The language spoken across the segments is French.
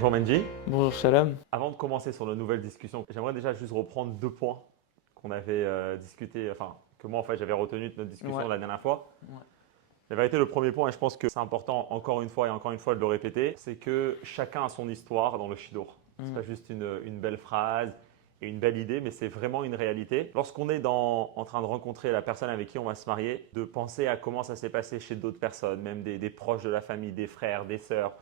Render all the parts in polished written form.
Bonjour Menji. Bonjour Shalom. Avant de commencer sur nos nouvelles discussions, j'aimerais déjà juste reprendre deux points qu'on avait discuté, enfin que moi en fait j'avais retenu de notre discussion Ouais. la dernière fois. Ouais. La vérité, le premier point, et je pense que c'est important encore une fois et encore une fois de le répéter, c'est que chacun a son histoire dans le Shidour. Ce n'est pas juste une belle phrase et une belle idée, mais c'est vraiment une réalité. Lorsqu'on est en train de rencontrer la personne avec qui on va se marier, de penser à comment ça s'est passé chez d'autres personnes, même des proches de la famille, des frères, des sœurs,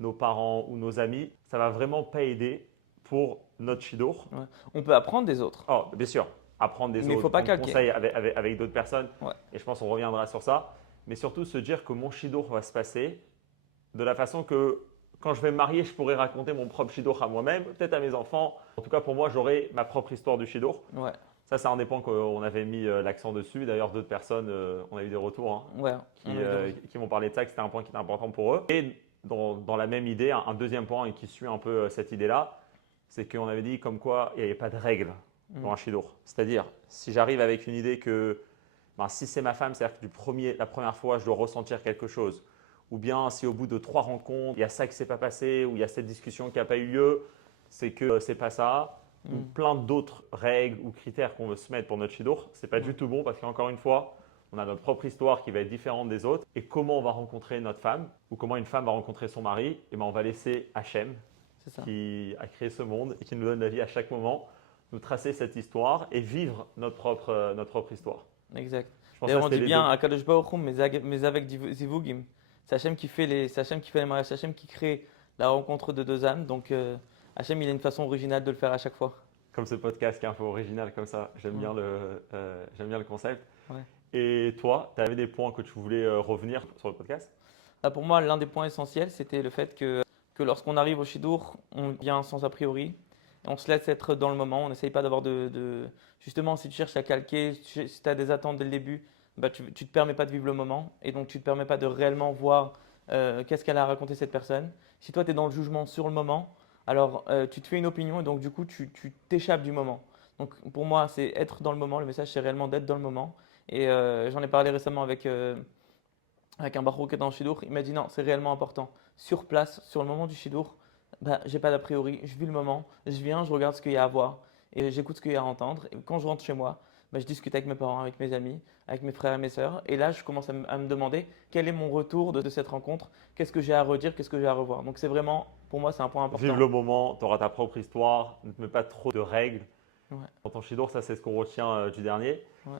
nos parents ou nos amis, ça va vraiment pas aider pour notre Shidour. Ouais. On peut apprendre des autres, Oh, bien sûr, apprendre des mais il ne faut autres, pas prendre calquer. conseil avec d'autres personnes, Ouais. et je pense qu'on reviendra sur ça. Mais surtout se dire que mon Shidour va se passer de la façon que quand je vais me marier, je pourrai raconter mon propre Shidour à moi-même, peut-être à mes enfants. En tout cas, pour moi, j'aurai ma propre histoire du Shidour. Ouais. Ça, c'est un des points qu'on avait mis l'accent dessus. D'ailleurs, d'autres personnes, on a eu des retours Ouais. On a eu qui m'ont parlé de ça, que c'était un point qui était important pour eux. Et dans la même idée, un deuxième point et qui suit un peu cette idée-là, c'est qu'on avait dit comme quoi il n'y avait pas de règle dans un Shidour. C'est-à-dire, si j'arrive avec une idée que si c'est ma femme, c'est-à-dire que la première fois, je dois ressentir quelque chose. Ou bien si au bout de 3 rencontres, il y a ça qui ne s'est pas passé, ou il y a cette discussion qui n'a pas eu lieu, c'est que c'est pas ça. Ou plein d'autres règles ou critères qu'on veut se mettre pour notre Shidour, ce n'est pas du tout bon parce qu'encore une fois, on a notre propre histoire qui va être différente des autres. Et comment on va rencontrer notre femme, ou comment une femme va rencontrer son mari, et on va laisser Hachem, qui a créé ce monde et qui nous donne la vie à chaque moment, nous tracer cette histoire et vivre notre propre histoire. Exact. Je pense que D'ailleurs, ça, on c'était dit les bien deux. Akadosh Baruch Hu, mais avec Zivugim. C'est Hachem qui fait les mariages, c'est Hachem qui crée la rencontre de deux âmes. Donc, Hachem, il a une façon originale de le faire à chaque fois. Comme ce podcast qui est un peu original comme ça, j'aime Ouais. j'aime bien le concept. Ouais. Et toi, tu avais des points que tu voulais revenir sur le podcast? Là, pour moi, l'un des points essentiels, c'était le fait que lorsqu'on arrive au Shidour, on vient sans a priori. Et on se laisse être dans le moment. On n'essaye pas d'avoir Justement, si tu cherches à calquer, si tu as des attentes dès le début, bah, tu ne te permets pas de vivre le moment. Et donc, tu ne te permets pas de réellement voir qu'est-ce qu'elle a raconté cette personne. Si toi, tu es dans le jugement sur le moment, alors tu te fais une opinion et donc, du coup, tu t'échappes du moment. Donc, pour moi, c'est être dans le moment. Le message, c'est réellement d'être dans le moment. Et j'en ai parlé récemment avec un barreau qui est dans le Shidour, il m'a dit non, c'est réellement important. Sur place, sur le moment du Shidour, bah, j'ai pas d'a priori, je vis le moment, je viens, je regarde ce qu'il y a à voir et j'écoute ce qu'il y a à entendre. Et quand je rentre chez moi, bah, je discute avec mes parents, avec mes amis, avec mes frères et mes sœurs. Et là, je commence à me demander quel est mon retour de cette rencontre, qu'est-ce que j'ai à redire, qu'est-ce que j'ai à revoir. Donc c'est vraiment, pour moi, c'est un point Vive important. le moment, tu auras ta propre histoire, ne te mets pas trop de règles. Ouais, Dans ton Shidour, ça c'est ce qu'on retient du dernier. ouais.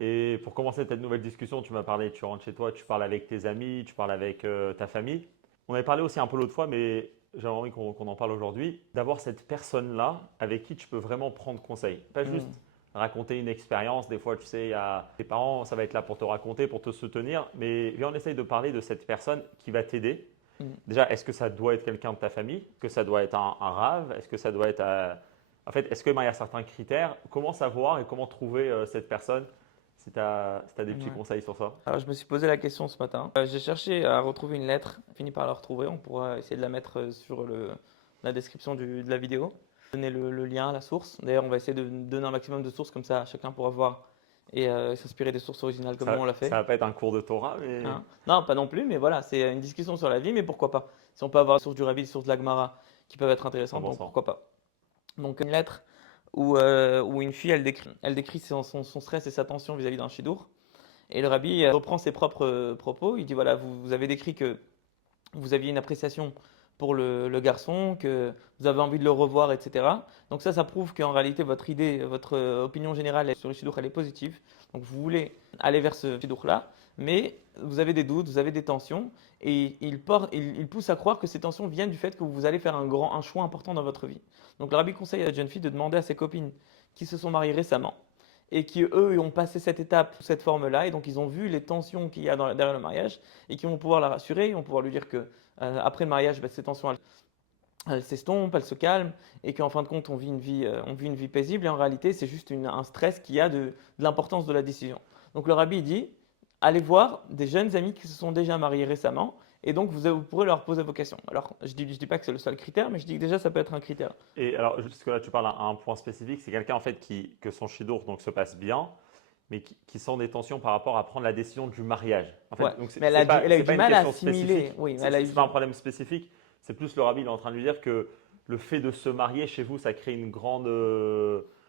Et pour commencer cette nouvelle discussion, tu m'as parlé, tu rentres chez toi, tu parles avec tes amis, tu parles avec ta famille. On avait parlé aussi un peu l'autre fois, mais j'avais envie qu'on en parle aujourd'hui, d'avoir cette personne-là avec qui tu peux vraiment prendre conseil. Pas juste raconter une expérience. Des fois, tu sais, il y a tes parents, ça va être là pour te raconter, pour te soutenir. Mais viens, on essaye de parler de cette personne qui va t'aider. Déjà, est-ce que ça doit être quelqu'un de ta famille? Est-ce que ça doit être un rave? Est-ce que ça doit être… En fait, est-ce qu'il y a certains critères? Comment savoir et comment trouver cette personne si tu as des petits Ouais. conseils sur ça? Alors, je me suis posé la question ce matin. J'ai cherché à retrouver une lettre, fini par la retrouver. On pourra essayer de la mettre sur la description de la vidéo. Donner le lien à la source. D'ailleurs, on va essayer de donner un maximum de sources, comme ça chacun pourra voir et s'inspirer des sources originales comme nous on l'a Ça fait. va pas être un cours de Torah, mais Hein. Non, pas non plus, mais voilà, c'est une discussion sur la vie, mais pourquoi pas? Si on peut avoir des sources du Rabbi, des sources de la Gemara qui peuvent être intéressantes, donc 100%. pourquoi pas? Donc, une lettre où une fille, elle décrit son stress et sa tension vis-à-vis d'un chidour. Et le rabbi reprend ses propres propos. Il dit voilà, vous avez décrit que vous aviez une appréciation pour le garçon, que vous avez envie de le revoir, etc. Donc ça prouve qu'en réalité, votre idée, votre opinion générale sur le shidduch, elle est positive. Donc vous voulez aller vers ce shidduch-là, mais vous avez des doutes, vous avez des tensions, et il pousse à croire que ces tensions viennent du fait que vous allez faire un choix important dans votre vie. Donc le rabbi conseille à la jeune fille de demander à ses copines qui se sont mariées récemment, et qui, eux, ont passé cette étape sous cette forme-là, et donc ils ont vu les tensions qu'il y a derrière le mariage, et qui vont pouvoir la rassurer, ils vont pouvoir lui dire que après le mariage, bah, ces tensions, elles s'estompent, elles se calment, et qu'en fin de compte, on vit une vie paisible, et en réalité, c'est juste un stress qui a de l'importance de la décision. Donc le rabbi dit, allez voir des jeunes amis qui se sont déjà mariés récemment, et donc vous pourrez leur poser vos questions. Alors, je dis pas que c'est le seul critère, mais je dis que déjà, ça peut être un critère. Et alors, jusque là, tu parles à un point spécifique, c'est quelqu'un en fait que son shidour donc se passe bien, mais qui sent des tensions par rapport à prendre la décision du mariage. En Ouais, fait, donc mais c'est elle a eu pas du une mal à question assimiler. spécifique, Oui, c'est elle a eu c'est pas un problème spécifique, C'est plus le rabbi, il est en train de lui dire que le fait de se marier chez vous, ça crée une grande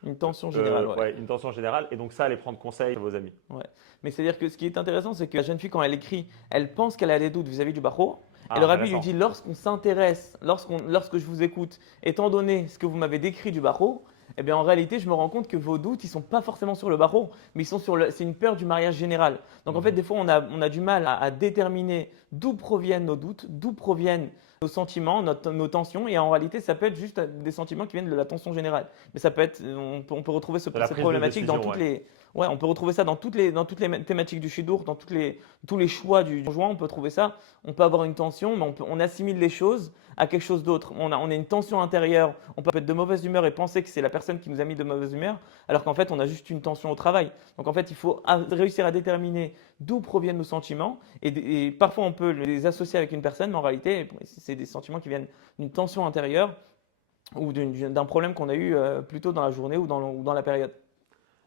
Une tension générale, ouais. ouais, une tension générale. Et donc ça, allez prendre conseil à vos amis. Ouais. Mais c'est-à-dire que ce qui est intéressant, c'est que la jeune fille, quand elle écrit, elle pense qu'elle a des doutes vis-à-vis du barreau. Et Ah, le rabbi lui intéressant. dit, lorsqu'on s'intéresse, lorsque je vous écoute, étant donné ce que vous m'avez décrit du barreau, eh bien en réalité, je me rends compte que vos doutes, ils sont pas forcément sur le barreau, mais ils sont c'est une peur du mariage général. Donc en fait, Mhm. des fois, on a du mal à déterminer d'où proviennent nos doutes, d'où proviennent nos sentiments, nos tensions. Et en réalité, ça peut être juste des sentiments qui viennent de la tension générale. Mais ça peut être, on peut retrouver De la cette prise de problématique dans décision, toutes ouais. les, ouais, on peut retrouver ça dans toutes les thématiques du shidur, dans tous les choix du conjoint, on peut trouver ça. On peut avoir une tension, mais on assimile les choses à quelque chose d'autre. On a une tension intérieure, on peut être de mauvaise humeur et penser que c'est la personne qui nous a mis de mauvaise humeur, alors qu'en fait, on a juste une tension au travail. Donc en fait, il faut réussir à déterminer d'où proviennent nos sentiments, et parfois on peut les associer avec une personne, mais en réalité, c'est des sentiments qui viennent d'une tension intérieure ou d'un problème qu'on a eu plutôt dans la journée ou dans la période.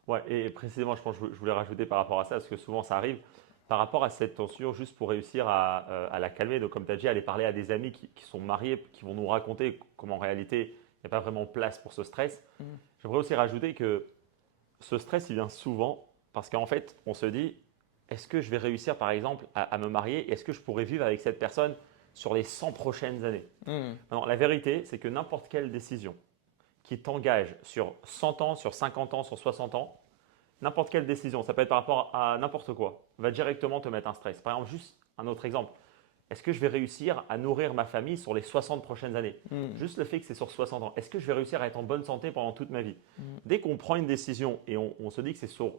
Ouais, et précisément, je pense que je voulais rajouter par rapport à ça, parce que souvent ça arrive, par rapport à cette tension, juste pour réussir à la calmer, donc comme tu as dit, aller parler à des amis qui sont mariés, qui vont nous raconter comment en réalité, il n'y a pas vraiment place pour ce stress. Mm. J'aimerais aussi rajouter que ce stress, il vient souvent parce qu'en fait, on se dit, est-ce que je vais réussir, par exemple, à me marier? Est-ce que je pourrais vivre avec cette personne sur les 100 prochaines années? Mm. Non, la vérité, c'est que n'importe quelle décision qui t'engage sur 100 ans, sur 50 ans, sur 60 ans, n'importe quelle décision, ça peut être par rapport à n'importe quoi, va directement te mettre un stress. Par exemple, juste un autre exemple. Est-ce que je vais réussir à nourrir ma famille sur les 60 prochaines années? Mm. Juste le fait que c'est sur 60 ans. Est-ce que je vais réussir à être en bonne santé pendant toute ma vie? Mm. Dès qu'on prend une décision et on se dit que c'est sur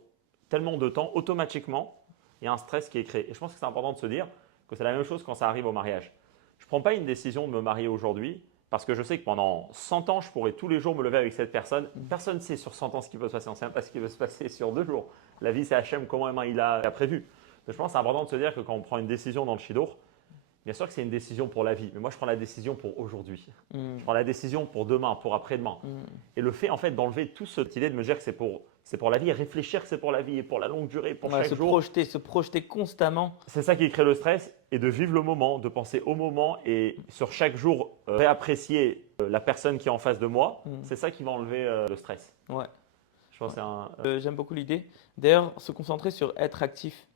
tellement de temps, automatiquement, il y a un stress qui est créé. Et je pense que c'est important de se dire que c'est la même chose quand ça arrive au mariage. Je ne prends pas une décision de me marier aujourd'hui parce que je sais que pendant 100 ans, je pourrais tous les jours me lever avec cette personne. Personne ne sait sur 100 ans ce qui peut se passer. On ne sait même pas ce qui va se passer sur 2 jours. La vie, c'est Hachem, comment il a prévu. Donc, je pense que c'est important de se dire que quand on prend une décision dans le Shidour, bien sûr que c'est une décision pour la vie, mais moi je prends la décision pour aujourd'hui. Mm. Je prends la décision pour demain, pour après-demain. Mm. Et le fait en fait d'enlever toute cette idée de me dire que c'est pour la vie et réfléchir que c'est pour la vie et pour la longue durée, pour Ouais, chaque jour, se projeter constamment. c'est ça qui crée le stress et de vivre le moment, de penser au moment et sur chaque jour réapprécier la personne qui est en face de moi, Mm. c'est ça qui va enlever le stress. Ouais. Je pense Ouais. que c'est un. J'aime beaucoup l'idée. D'ailleurs, se concentrer sur être actif.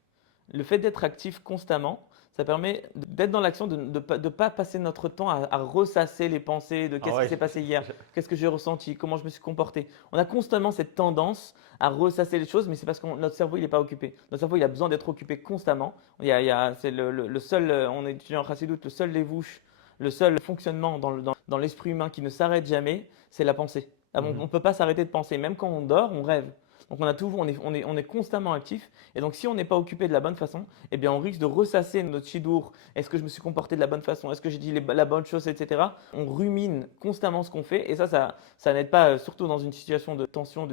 Le fait d'être actif constamment, ça permet d'être dans l'action, de ne pas passer notre temps à ressasser les pensées de Ah qu'est-ce qui ouais, s'est passé hier, qu'est-ce que j'ai ressenti, comment je me suis comporté. On a constamment cette tendance à ressasser les choses, mais c'est parce que notre cerveau il n'est pas occupé. Notre cerveau il a besoin d'être occupé constamment. C'est le seul, on est étudiant en Chassidoute, le seul lévouche, le seul fonctionnement dans l'esprit humain qui ne s'arrête jamais, c'est la pensée. On ne peut pas s'arrêter de penser, même quand on dort, on rêve. Donc on est constamment actif. Et donc si on n'est pas occupé de la bonne façon, eh bien on risque de ressasser notre chidour. Est-ce que je me suis comporté de la bonne façon? Est-ce que j'ai dit la bonne chose, etc. On rumine constamment ce qu'on fait. Et ça n'aide pas, surtout dans une situation de tension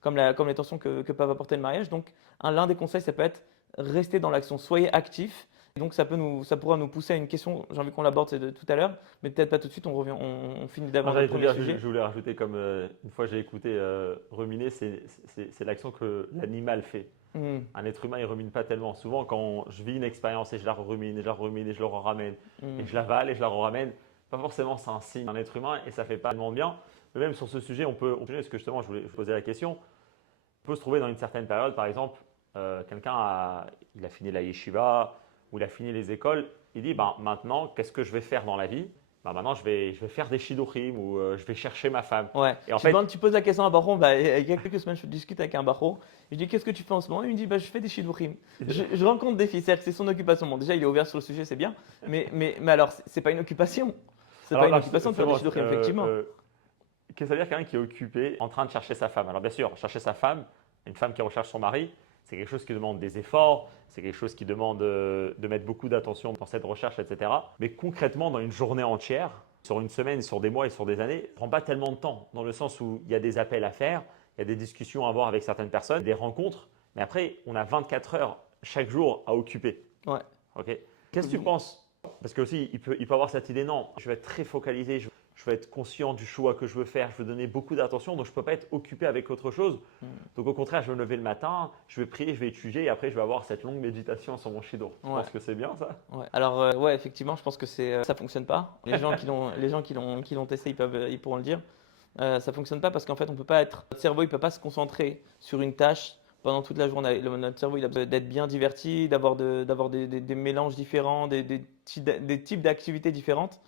comme les tensions que peuvent apporter le mariage. Donc l'un des conseils, ça peut être rester dans l'action. Soyez actif. Et donc ça pourra nous pousser à une question, j'ai envie qu'on l'aborde c'est de tout à l'heure, mais peut-être pas tout de suite, on finit Non, d'abord j'allais notre te premier dire, sujet. je voulais rajouter comme une fois j'ai écouté ruminer, c'est l'action que l'animal fait. Hmm, Un être humain, il rumine pas tellement. Souvent, quand je vis une expérience et je la rumine, et je la rumine, et je la ramène, et hmm. je l'avale et je la ramène, pas forcément c'est un signe d'un être humain et ça fait pas tellement bien. Mais même sur ce sujet, parce que justement, je voulais poser la question, on peut se trouver dans une certaine période, par exemple, il a fini la yeshiva ou il a fini les écoles, il dit, ben, maintenant, qu'est-ce que je vais faire dans la vie? Ben, maintenant, je vais faire des shidduchim ou je vais chercher ma femme. Ouais, Et en fait, tu poses la question à un baron, bah, il y a quelques semaines, je discute avec un baron, je dis qu'est-ce que tu fais en ce moment? Il me dit bah, je fais des shidduchim. Je rencontre des filles, c'est son occupation. Bon, déjà, il est ouvert sur le sujet, c'est bien, mais alors, c'est pas une occupation. C'est pas alors une là, occupation de faire des shidduchim, effectivement. qu'est-ce que ça veut dire quelqu'un qui est occupé en train de chercher sa femme? Alors bien sûr, chercher sa femme, une femme qui recherche son mari, c'est quelque chose qui demande des efforts, c'est quelque chose qui demande de mettre beaucoup d'attention dans cette recherche, etc. Mais concrètement, dans une journée entière, sur une semaine, sur des mois et sur des années, ça ne prend pas tellement de temps, dans le sens où il y a des appels à faire, il y a des discussions à avoir avec certaines personnes, des rencontres, mais après, on a 24 heures chaque jour à occuper. Ouais. Ok. Qu'est-ce que tu penses? Parce que aussi, il peut avoir cette idée, non, je vais être très focalisé, je je veux être conscient du choix que je veux faire, je veux donner beaucoup d'attention, donc je ne peux pas être occupé avec autre chose. Donc au contraire, je vais me lever le matin, je vais prier, je vais étudier et après je vais avoir cette longue méditation sur mon Shidour. Tu Ouais. penses que c'est bien ça? Ouais. Alors, ouais, effectivement, je pense que ça fonctionne pas. Les gens qui l'ont testé, ils pourront le dire. Ça fonctionne pas parce qu'en fait, on peut pas notre cerveau, il peut pas se concentrer sur une tâche pendant toute la journée. Notre cerveau, il a besoin d'être bien diverti, d'avoir des mélanges différents, des types d'activités différentes.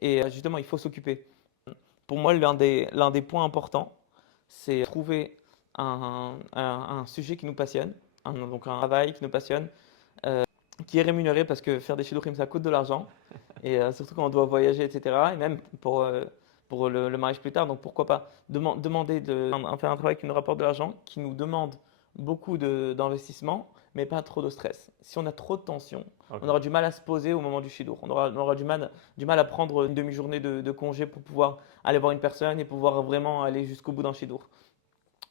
Et justement, il faut s'occuper. Pour moi, l'un des points importants, c'est trouver un sujet qui nous passionne, donc un travail qui nous passionne, qui est rémunéré parce que faire des shidduchim, ça coûte de l'argent. Et surtout quand on doit voyager, etc. Et même pour le mariage plus tard. Donc pourquoi pas demander de faire un travail qui nous rapporte de l'argent, qui nous demande beaucoup d'investissement, mais pas trop de stress. Si on a trop de tension, on aura du mal à se poser au moment du shidur. On aura du mal à prendre une demi-journée de congé pour pouvoir aller voir une personne et pouvoir vraiment aller jusqu'au bout d'un shidur.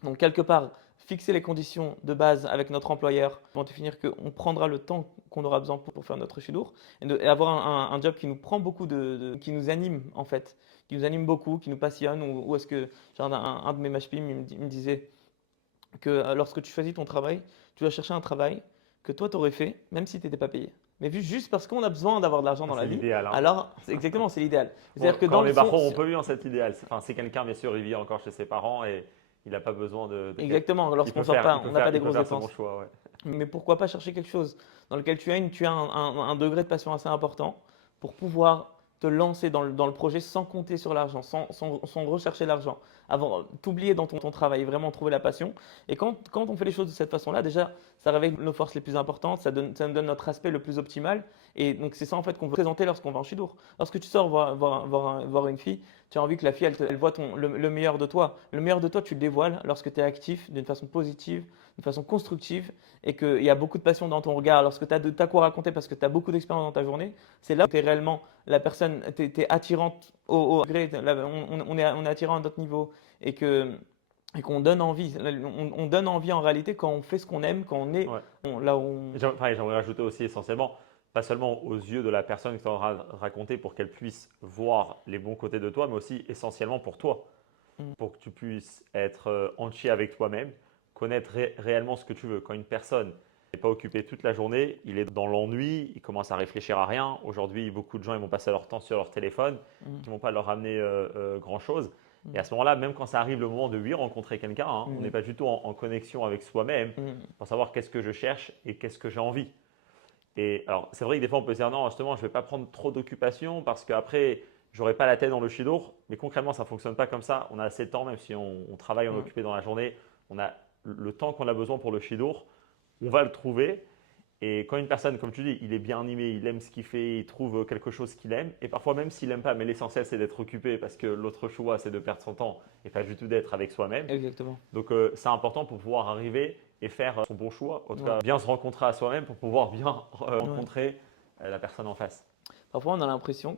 Donc quelque part, fixer les conditions de base avec notre employeur pour définir qu'on prendra le temps qu'on aura besoin pour faire notre shidur et avoir un job qui nous prend beaucoup qui nous anime en fait, qui nous anime beaucoup, qui nous passionne. Ou est-ce que genre un de mes mashpim il me disait que lorsque tu choisis ton travail, tu vas chercher un travail que toi tu aurais fait même si tu n'étais pas payé. Mais juste parce qu'on a besoin d'avoir de l'argent dans la C'est vie, l'idéal. alors exactement, c'est l'idéal. Bon, C'est-à-dire que quand dans on le est fond, baron, on peut vivre dans cet idéal. Enfin, c'est quelqu'un, bien sûr, il vit encore chez ses parents et il n'a pas besoin exactement, il lorsqu'on peut sort faire, pas, on n'a pas des il peut grosses faire ce bon dépenses. choix. Ouais. Mais pourquoi pas chercher quelque chose dans lequel tu as un degré de passion assez important pour pouvoir te lancer dans le projet sans compter sur l'argent, sans rechercher l'argent. Avant, t'oublier dans ton travail, vraiment trouver la passion. Et quand on fait les choses de cette façon-là, déjà, ça réveille nos forces les plus importantes, ça nous donne notre aspect le plus optimal. Et donc, c'est ça en fait qu'on veut présenter lorsqu'on va en shidour. Lorsque tu sors voir une fille, tu as envie que la fille, elle voit le meilleur de toi. Le meilleur de toi, tu le dévoiles lorsque tu es actif d'une façon positive, d'une façon constructive et qu'il y a beaucoup de passion dans ton regard, lorsque tu as quoi raconter parce que tu as beaucoup d'expérience dans ta journée, c'est là où tu es réellement la personne, tu es attirante au degré, on est attirant à notre niveau et qu'on donne envie. On donne envie en réalité quand on fait ce qu'on aime, quand on est Ouais. là où on… J'aimerais rajouter aussi essentiellement, pas seulement aux yeux de la personne que tu auras raconté pour qu'elle puisse voir les bons côtés de toi, mais aussi essentiellement pour toi, pour que tu puisses être entier avec toi-même, connaître réellement ce que tu veux. Quand une personne n'est pas occupée toute la journée, il est dans l'ennui, il commence à réfléchir à rien. Aujourd'hui, beaucoup de gens ils vont passer leur temps sur leur téléphone, qui ne vont pas leur ramener grand-chose. Et à ce moment-là, même quand ça arrive le moment de oui, rencontrer quelqu'un, on n'est pas du tout en connexion avec soi-même pour savoir qu'est-ce que je cherche et qu'est-ce que j'ai envie. Et alors, c'est vrai que des fois, on peut se dire non, justement, je ne vais pas prendre trop d'occupation parce qu'après, je n'aurai pas la tête dans le shidour. Mais concrètement, ça ne fonctionne pas comme ça. On a assez de temps, même si on travaille, on est occupé dans la journée. On a le temps qu'on a besoin pour le shidour. On va le trouver. Et quand une personne, comme tu dis, il est bien animé, il aime ce qu'il fait, il trouve quelque chose qu'il aime. Et parfois, même s'il n'aime pas, mais l'essentiel, c'est d'être occupé parce que l'autre choix, c'est de perdre son temps et pas du tout d'être avec soi-même. Exactement. Donc, c'est important pour pouvoir arriver et faire son bon choix. En tout cas, bien se rencontrer à soi-même pour pouvoir bien rencontrer la personne en face. Parfois, on a l'impression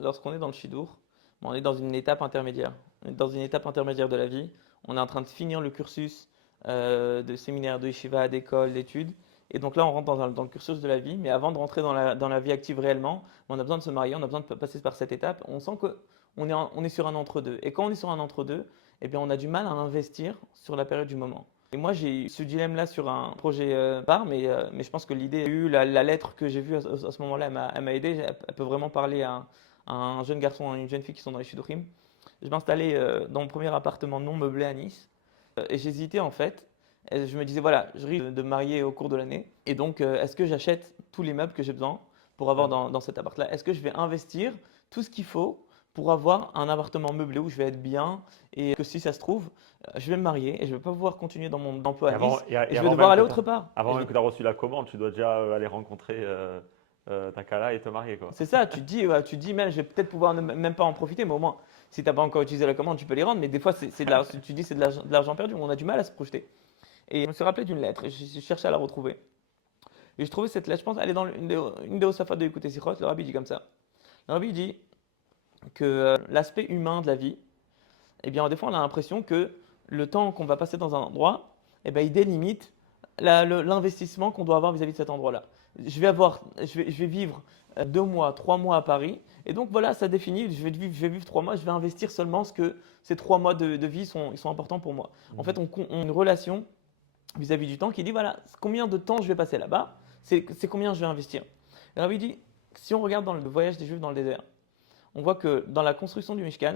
lorsqu'on est dans le shidour, on est dans une étape intermédiaire. On est dans une étape intermédiaire de la vie. On est en train de finir le cursus de séminaire, de yeshiva, d'école, d'études. Et donc là, on rentre dans le cursus de la vie. Mais avant de rentrer dans la vie active réellement, on a besoin de se marier, on a besoin de passer par cette étape. On sent qu'on est sur un entre-deux. Et quand on est sur un entre-deux, eh bien, on a du mal à investir sur la période du moment. Et moi, j'ai eu ce dilemme-là sur un projet mais je pense que l'idée, la lettre que j'ai vue à ce moment-là, elle m'a aidé. Elle peut vraiment parler à un jeune garçon et une jeune fille qui sont dans les Shidduchim. Je m'installais dans mon premier appartement non meublé à Nice. Et j'hésitais en fait. Et je me disais, voilà, je risque de me marier au cours de l'année. Et donc, est-ce que j'achète tous les meubles que j'ai besoin pour avoir dans cet appart-là? Est-ce que je vais investir tout ce qu'il faut pour avoir un appartement meublé où je vais être bien et que si ça se trouve, je vais me marier et je ne vais pas pouvoir continuer dans mon emploi à Nice et je vais devoir aller autre part. Avant même que tu aies reçu la commande, tu dois déjà aller rencontrer ta Kala et te marier. C'est ça, tu te dis même, je vais peut-être pouvoir même pas en profiter, mais au moins, si tu n'as pas encore utilisé la commande, tu peux les rendre. Mais des fois, tu dis c'est de l'argent perdu, on a du mal à se projeter. Et je me suis rappelé d'une lettre et je cherchais à la retrouver. Et j'ai trouvé cette lettre, je pense, elle est dans une des Osafat de Écouter Sichot. Le rabbi dit comme ça. Le rabbi dit que l'aspect humain de la vie, eh bien, des fois, on a l'impression que le temps qu'on va passer dans un endroit, eh bien, il délimite l'investissement qu'on doit avoir vis-à-vis de cet endroit-là. Je vais vivre 2 mois, 3 mois à Paris. Et donc voilà, ça définit, je vais vivre 3 mois, je vais investir seulement ce que ces 3 mois de vie ils sont importants pour moi. En fait, on a une relation vis-à-vis du temps qui dit voilà, combien de temps je vais passer là-bas, c'est combien je vais investir. Et Rabbi dit, si on regarde dans le voyage des Juifs dans le désert, on voit que dans la construction du Mishkan,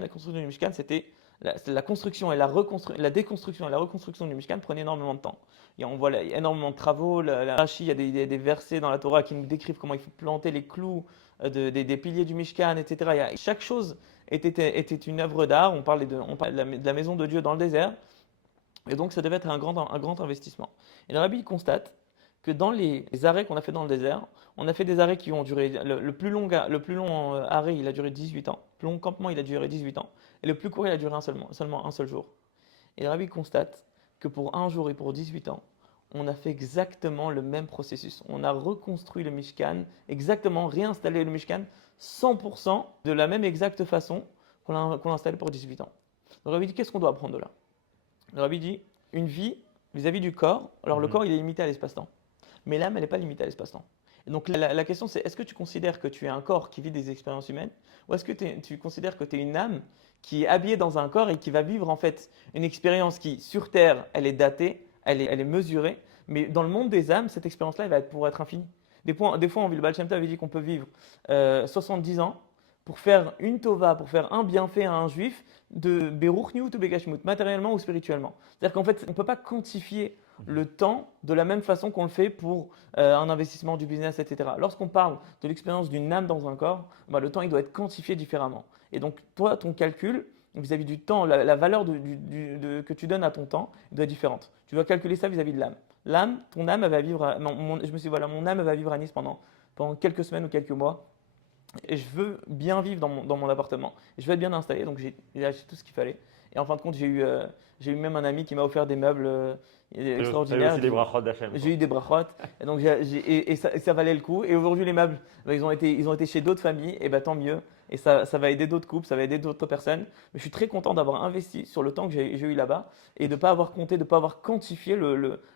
c'était la construction et la déconstruction et la reconstruction du Mishkan prenait énormément de temps. Et on voit il y a énormément de travaux. Rashi, il y a des versets dans la Torah qui nous décrivent comment il faut planter les clous des piliers du Mishkan, etc. Chaque chose était une œuvre d'art. On parlait de la maison de Dieu dans le désert. Et donc, ça devait être un grand investissement. Et le Rabbi il constate que dans les arrêts qu'on a fait dans le désert, on a fait des arrêts qui ont duré. Le plus long arrêt, il a duré 18 ans. Le plus long campement, il a duré 18 ans. Et le plus court, il a duré seulement un seul jour. Et le Rabbi constate que pour un jour et pour 18 ans, on a fait exactement le même processus. On a reconstruit le Mishkan, exactement réinstallé le Mishkan 100% de la même exacte façon qu'on l'a installé pour 18 ans. Le Rabbi dit qu'est-ce qu'on doit apprendre de là? Le Rabbi dit une vie vis-à-vis du corps. Alors le corps, il est limité à l'espace-temps. Mais l'âme, elle n'est pas limitée à l'espace-temps. Et donc la question, c'est est-ce que tu considères que tu es un corps qui vit des expériences humaines ou est-ce que tu considères que tu es une âme qui est habillée dans un corps et qui va vivre en fait une expérience qui, sur Terre, elle est datée, elle est mesurée, mais dans le monde des âmes, cette expérience-là, elle va pour être infinie. Des fois, le Baal Shem Tov avait dit qu'on peut vivre 70 ans pour faire une tova, pour faire un bienfait à un juif de Beruch Niut ou Begashmut, matériellement ou spirituellement. C'est-à-dire qu'en fait, on ne peut pas quantifier le temps de la même façon qu'on le fait pour un investissement du business, etc. Lorsqu'on parle de l'expérience d'une âme dans un corps, le temps il doit être quantifié différemment. Et donc toi, ton calcul vis-à-vis du temps, la valeur que tu donnes à ton temps doit être différente. Tu dois calculer ça vis-à-vis de l'âme. L'âme, ton âme, elle va vivre. Je me suis dit, voilà, mon âme elle va vivre à Nice pendant quelques semaines ou quelques mois. Et je veux bien vivre dans mon appartement. Et je veux être bien installé, donc j'ai acheté tout ce qu'il fallait. Et en fin de compte, j'ai eu même un ami qui m'a offert des meubles extraordinaires. Aussi des brachot d'Hachem. J'ai eu des brachot, et donc ça valait le coup. Et aujourd'hui, les meubles, ils ont été chez d'autres familles, et tant mieux. Et ça va aider d'autres couples, ça va aider d'autres personnes. Mais je suis très content d'avoir investi sur le temps que j'ai eu là-bas et de ne pas avoir compté, de ne pas avoir quantifié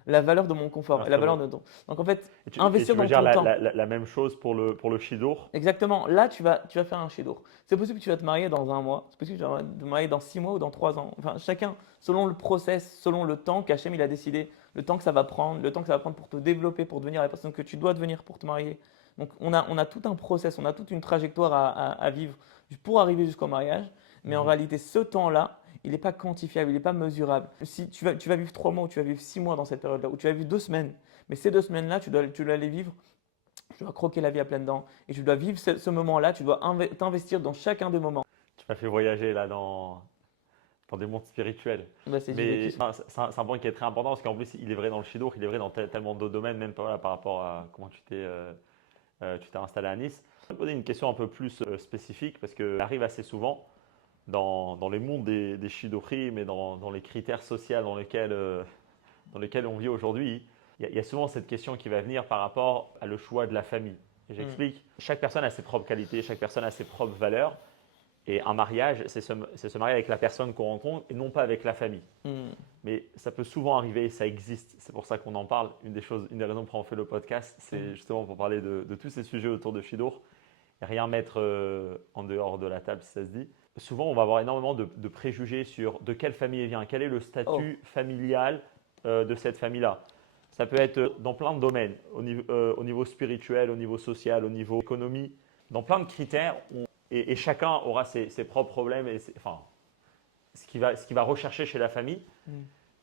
la valeur de mon confort et la valeur de ton. Donc en fait, investir dans ton temps. La même chose pour le shidour. Exactement. Là, tu vas faire un shidour. C'est possible que tu vas te marier dans un mois. C'est possible que tu vas te marier dans 6 mois ou dans 3 ans. Enfin, chacun, selon le process, selon le temps qu'Hachem il a décidé, le temps que ça va prendre, pour te développer, pour devenir la personne que tu dois devenir pour te marier. Donc, on a tout un process, on a toute une trajectoire à vivre pour arriver jusqu'au mariage. Mais en réalité, ce temps-là, il n'est pas quantifiable, il n'est pas mesurable. Si tu vas vivre 3 mois ou tu vas vivre 6 mois dans cette période-là, ou tu vas vivre 2 semaines, mais ces 2 semaines-là, tu dois les vivre. Tu dois croquer la vie à pleines dents et tu dois vivre ce moment-là, tu dois t'investir dans chacun des moments. Tu m'as fait voyager là dans des mondes spirituels. Mais c'est un point qui est très important parce qu'en plus, il est vrai dans le shidour, il est vrai dans tellement d'autres domaines, même pas par rapport à comment tu t'es installé à Nice. Je vais poser une question un peu plus spécifique parce qu'elle arrive assez souvent dans les mondes des shidduchim et dans les critères sociaux dans lesquels on vit aujourd'hui. Il y a souvent cette question qui va venir par rapport à le choix de la famille. Et j'explique, chaque personne a ses propres qualités, chaque personne a ses propres valeurs. Et un mariage, c'est se marier avec la personne qu'on rencontre et non pas avec la famille. Mais ça peut souvent arriver, ça existe. C'est pour ça qu'on en parle. Une des raisons pour laquelle on fait le podcast, c'est justement pour parler de tous ces sujets autour de Shidour. Et rien mettre en dehors de la table si ça se dit. Souvent, on va avoir énormément de préjugés sur de quelle famille elle vient, quel est le statut familial de cette famille-là. Ça peut être dans plein de domaines, au niveau spirituel, au niveau social, au niveau économie, dans plein de critères. Et chacun aura ses propres problèmes et ce qu'il va rechercher chez la famille.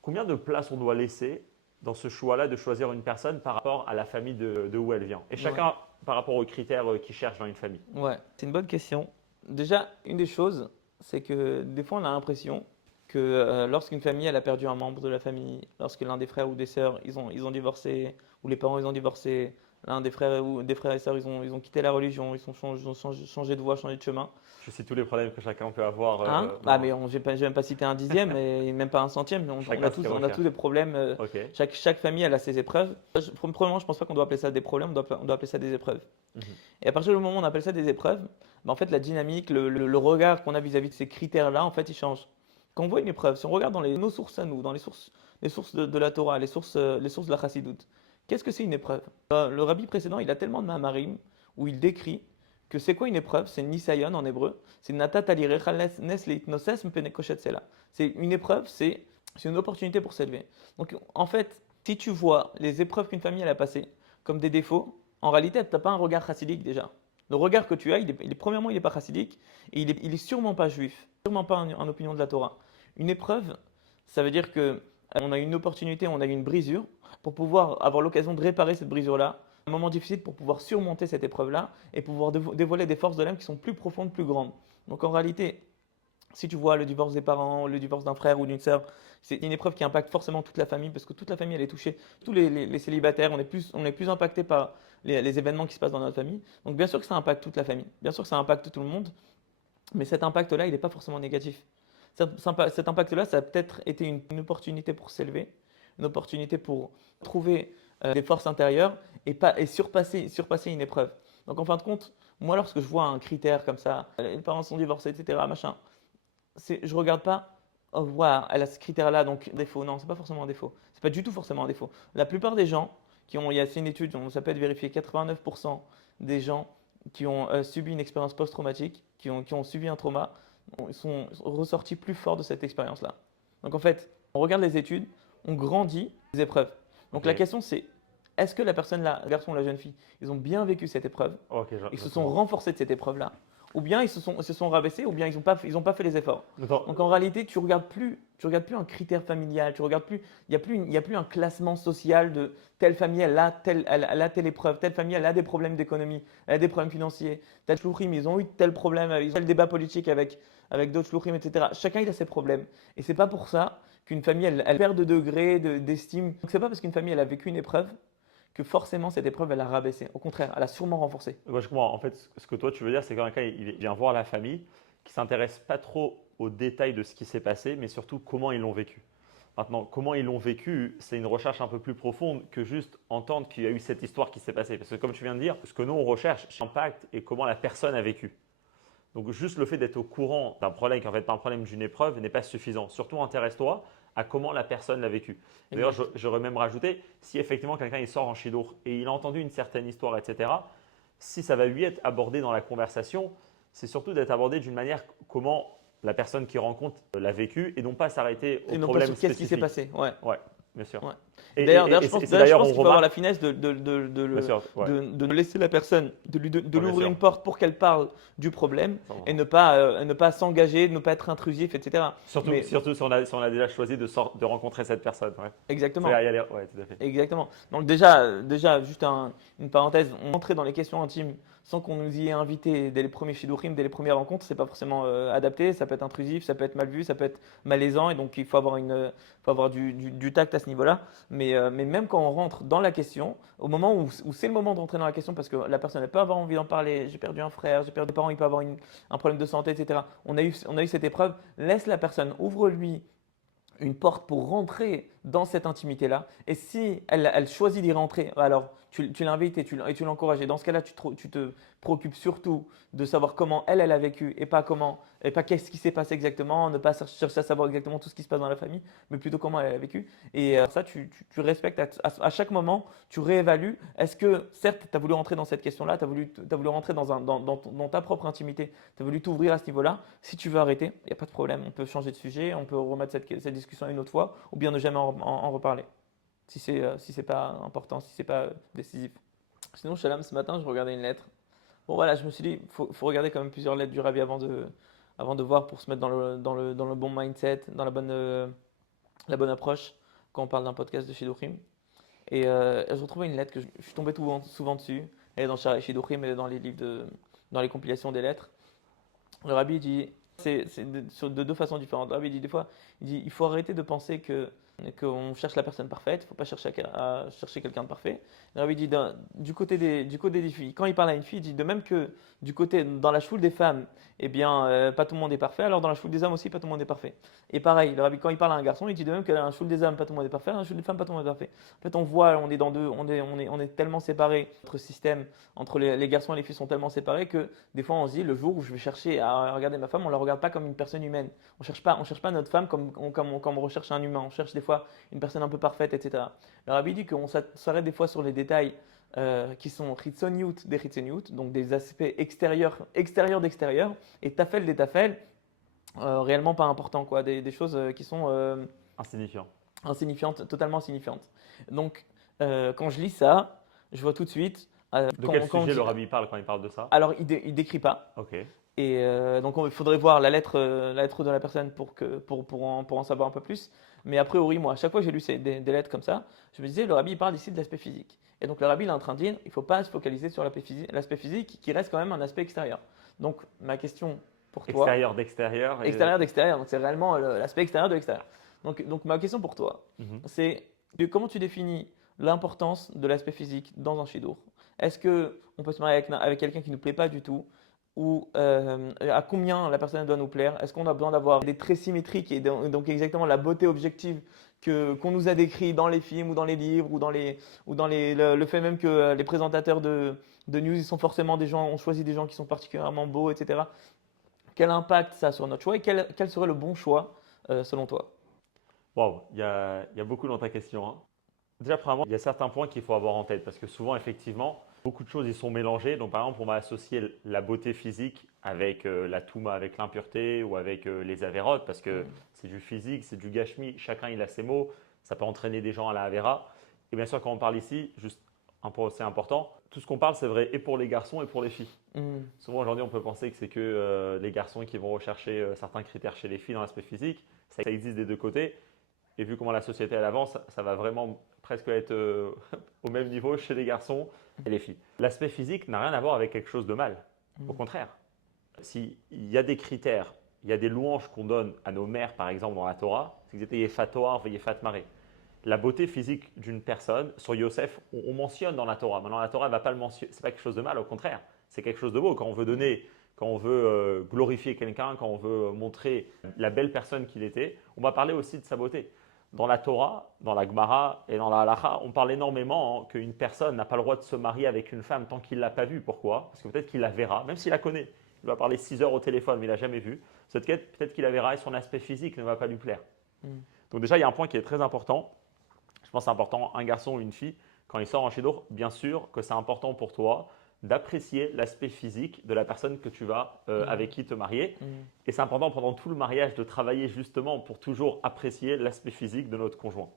Combien de place on doit laisser dans ce choix-là de choisir une personne par rapport à la famille de où elle vient? Et chacun par rapport aux critères qu'il cherche dans une famille. Ouais, c'est une bonne question. Déjà, une des choses, c'est que des fois on a l'impression que lorsqu'une famille elle a perdu un membre de la famille, lorsque l'un des frères ou des sœurs ils ont divorcé, ou les parents ils ont divorcé, l'un des frères et sœurs ils ont quitté la religion, ils ont changé de voie, changé de chemin. Je sais tous les problèmes que chacun peut avoir. Mais je vais même pas citer un dixième et même pas un centième. On a tous des problèmes. Chaque famille elle a ses épreuves. Premièrement, je pense pas qu'on doit appeler ça des problèmes, on doit appeler ça des épreuves. Et à partir du moment où on appelle ça des épreuves, en fait la dynamique, le regard qu'on a vis-à-vis de ces critères-là, en fait, il change. Quand on voit une épreuve, si on regarde dans nos sources à nous, dans les sources de la Torah, les sources de la Chassidoute, qu'est-ce que c'est une épreuve? Le rabbi précédent, il a tellement de ma'amarim où il décrit que c'est quoi une épreuve? C'est nisayon en hébreu. C'est natat alirecha nes leitnoses mpene koshet sela. C'est une épreuve, c'est une opportunité pour s'élever. Donc en fait, si tu vois les épreuves qu'une famille elle a passées comme des défauts, en réalité, tu n'as pas un regard chassidique déjà. Le regard que tu as, premièrement, il n'est pas chassidique et il est sûrement pas juif, sûrement pas en opinion de la Torah. Une épreuve, ça veut dire que on a une opportunité, on a une brisure pour pouvoir avoir l'occasion de réparer cette brisure-là, un moment difficile pour pouvoir surmonter cette épreuve-là et pouvoir dévoiler des forces de l'âme qui sont plus profondes, plus grandes. Donc en réalité, si tu vois le divorce des parents, le divorce d'un frère ou d'une sœur, c'est une épreuve qui impacte forcément toute la famille parce que toute la famille elle est touchée. Tous les célibataires, on est plus impacté par les événements qui se passent dans notre famille. Donc bien sûr que ça impacte toute la famille, bien sûr que ça impacte tout le monde, mais cet impact-là, il n'est pas forcément négatif. Cet impact-là, ça a peut-être été une opportunité pour s'élever, une opportunité pour trouver des forces intérieures et surpasser une épreuve. Donc en fin de compte, moi lorsque je vois un critère comme ça, les parents sont divorcés, etc., machin, je regarde pas, oh, voilà, elle a ce critère-là, donc défaut. Non, c'est pas forcément un défaut. C'est pas du tout forcément un défaut. La plupart des gens il y a une étude, ça peut être vérifié, 89% des gens qui ont subi une expérience post-traumatique, qui ont subi un trauma, sont ressortis plus forts de cette expérience-là. Donc en fait, on regarde les études, on grandit les épreuves. Donc la Ok. question c'est, est-ce que la personne là, le garçon ou la jeune fille, ils ont bien vécu cette épreuve, Ok, ils je se sont comprends. renforcés de cette épreuve-là, ou bien ils se sont rabaissés, ou bien ils ont pas fait les efforts. D'accord. Donc en réalité, tu regardes plus un critère familial, tu regardes plus, il y a plus un classement social de telle famille elle a telle épreuve, telle famille elle a des problèmes d'économie, elle a des problèmes financiers, tel shluchim ils ont eu tel problème, ils ont eu tel débat politique avec d'autres shluchim, etc. Chacun il a ses problèmes. Et c'est pas pour ça qu'une famille elle perd de degré d'estime. Donc c'est pas parce qu'une famille elle a vécu une épreuve que forcément cette épreuve elle a rabaissé. Au contraire, elle a sûrement renforcé. Moi, je comprends. En fait, ce que toi tu veux dire, c'est quand quelqu'un il vient voir la famille, qui s'intéresse pas trop aux détails de ce qui s'est passé, mais surtout comment ils l'ont vécu. Maintenant, comment ils l'ont vécu, c'est une recherche un peu plus profonde que juste entendre qu'il y a eu cette histoire qui s'est passée. Parce que comme tu viens de dire, ce que nous on recherche, c'est l'impact et comment la personne a vécu. Donc juste le fait d'être au courant d'un problème, qui en fait pas un problème d'une épreuve, n'est pas suffisant. Surtout intéresse-toi à comment la personne l'a vécu. D'ailleurs, Exact. j'aurais même rajouté, si effectivement quelqu'un il sort en shidour et il a entendu une certaine histoire, etc., si ça va lui être abordé dans la conversation, c'est surtout d'être abordé d'une manière comment la personne qui rencontre l'a vécu et non pas s'arrêter au Et non pas problème sur qu'est-ce qui s'est spécifique. passé. Ouais. Ouais, bien sûr. Ouais. Et, D'ailleurs, et- et- je et pense, c'est d'ailleurs, je d'ailleurs, pense on qu'il faut avoir la remarque, finesse bien sûr, ouais, de laisser la personne, de ouais, lui bien ouvrir sûr, une porte pour qu'elle parle du problème et 100%. ne pas s'engager, ne pas être intrusif, etc. Surtout, Mais surtout si on a déjà choisi de rencontrer cette personne. Ouais. Faut y exactement. aller, ouais, tout à fait. Exactement. Donc déjà juste une parenthèse, on entrait dans les questions intimes sans qu'on nous y ait invité dès les premiers shidurim, dès les premières rencontres, c'est pas forcément adapté, ça peut être intrusif, ça peut être mal vu, ça peut être malaisant, et donc il faut avoir faut avoir du tact à ce niveau-là. Mais même quand on rentre dans la question, au moment où c'est le moment d'entrer dans la question, parce que la personne elle peut avoir envie d'en parler, j'ai perdu un frère, j'ai perdu des parents, il peut avoir un problème de santé, etc. On a eu cette épreuve, laisse la personne, ouvre-lui une porte pour rentrer dans cette intimité-là. Et si elle choisit d'y rentrer, alors tu l'invites et tu l'encourages. Et dans ce cas-là, tu te préoccupes surtout de savoir comment elle a vécu et pas qu'est-ce qui s'est passé exactement, ne pas chercher à savoir exactement tout ce qui se passe dans la famille, mais plutôt comment elle a vécu. Et ça, tu respectes à chaque moment, tu réévalues. Est-ce que, certes, tu as voulu rentrer dans cette question-là, tu as voulu rentrer dans ta propre intimité, tu as voulu t'ouvrir à ce niveau-là. Si tu veux arrêter, il n'y a pas de problème. On peut changer de sujet, on peut remettre cette discussion une autre fois, ou bien ne jamais en reparler. Si c'est pas important, si c'est pas décisif. Sinon, Shalom, ce matin, je regardais une lettre. Bon, voilà, je me suis dit, faut regarder quand même plusieurs lettres du Rabbi avant de voir pour se mettre dans le bon mindset, dans la bonne approche quand on parle d'un podcast de Shidduchim. Et je retrouvais une lettre que je suis tombé souvent dessus. Elle est dans Shidduchim, elle est dans les livres dans les compilations des lettres. Le Rabbi dit, c'est de deux façons différentes. Le Rabbi dit des fois, il dit, il faut arrêter de penser qu'on cherche la personne parfaite, il ne faut pas chercher à chercher quelqu'un de parfait. Le Rabbi dit, du côté des filles, quand il parle à une fille, il dit de même que dans la choule des femmes, eh bien, pas tout le monde est parfait, alors dans la choule des hommes aussi, pas tout le monde est parfait. Et pareil, le Rabbi, quand il parle à un garçon, il dit de même que dans la choule des hommes, pas tout le monde est parfait, dans la choule des femmes, pas tout le monde est parfait. En fait, on voit, on est dans deux, on est tellement séparés, notre système entre les garçons et les filles sont tellement séparés que des fois, on se dit, le jour où je vais chercher à regarder ma femme, on ne la regarde pas comme une personne humaine. On cherche pas notre femme comme on recherche un humain. On cherche des fois une personne un peu parfaite, etc. Le Rabbi dit qu'on s'arrête des fois sur les détails qui sont Chitzoniut des Chitzoniut, donc des aspects extérieurs et Tafel des Tafel, réellement pas importants, quoi, des choses qui sont Insignifiant. insignifiantes, totalement insignifiantes. Donc, quand je lis ça, je vois tout de suite. De quel sujet le rabbi parle quand il parle de ça? Alors, il décrit pas. Ok. Et donc, il faudrait voir la lettre de la personne pour en savoir un peu plus. Mais a priori, moi, à chaque fois que j'ai lu des lettres comme ça, je me disais, le rabbi il parle ici de l'aspect physique. Et donc, le rabbi il est en train de dire, il ne faut pas se focaliser sur l'aspect physique, qui reste quand même un aspect extérieur. Donc, ma question pour toi. Extérieur d'extérieur. Extérieur d'extérieur, donc c'est réellement l'aspect extérieur de l'extérieur. Donc, ma question pour toi, c'est comment tu définis l'importance de l'aspect physique dans un shidour? Est-ce qu'on peut se marier avec quelqu'un qui ne nous plaît pas du tout? Ou à combien la personne doit nous plaire? Est-ce qu'on a besoin d'avoir des traits symétriques et donc exactement la beauté objective qu'on nous a décrit dans les films ou dans les livres le fait même que les présentateurs de news ils sont forcément des gens, on choisit des gens qui sont particulièrement beaux, etc. Quel impact ça a sur notre choix et quel serait le bon choix selon toi? Waouh, il y a beaucoup dans ta question, hein. Déjà, premièrement, il y a certains points qu'il faut avoir en tête parce que souvent, effectivement, beaucoup de choses y sont mélangées. Donc, par exemple, on va associer la beauté physique avec la touma, avec l'impureté ou avec les avérotes parce que c'est du physique, c'est du gashmi. Chacun, il a ses mots. Ça peut entraîner des gens à la avéra. Et bien sûr, quand on parle ici, juste un point aussi important, tout ce qu'on parle, c'est vrai et pour les garçons et pour les filles. Souvent, aujourd'hui, on peut penser que c'est que les garçons qui vont rechercher certains critères chez les filles dans l'aspect physique. Ça existe des deux côtés. Et vu comment la société elle avance, ça va vraiment presque être au même niveau chez les garçons et les filles. L'aspect physique n'a rien à voir avec quelque chose de mal. Au contraire, s'il y a des critères, il y a des louanges qu'on donne à nos mères, par exemple, dans la Torah, c'est que c'était Yefat Toar, Yefat Maré. La beauté physique d'une personne, sur Yosef, on mentionne dans la Torah. Maintenant, la Torah ne va pas le mentionner. Ce n'est pas quelque chose de mal, au contraire. C'est quelque chose de beau. Quand on veut donner, quand on veut glorifier quelqu'un, quand on veut montrer la belle personne qu'il était, on va parler aussi de sa beauté. Dans la Torah, dans la Gemara et dans la Halacha, on parle énormément qu'une personne n'a pas le droit de se marier avec une femme tant qu'il ne l'a pas vue. Pourquoi? Parce que peut-être qu'il la verra, même s'il la connaît. Il va parler 6 heures au téléphone, mais il ne l'a jamais vue. Peut-être qu'il la verra et son aspect physique ne va pas lui plaire. Donc déjà, il y a un point qui est très important. Je pense que c'est important, un garçon ou une fille, quand il sort en shidour, bien sûr que c'est important pour toi d'apprécier l'aspect physique de la personne que tu vas avec qui te marier. Et c'est important pendant tout le mariage de travailler justement pour toujours apprécier l'aspect physique de notre conjoint.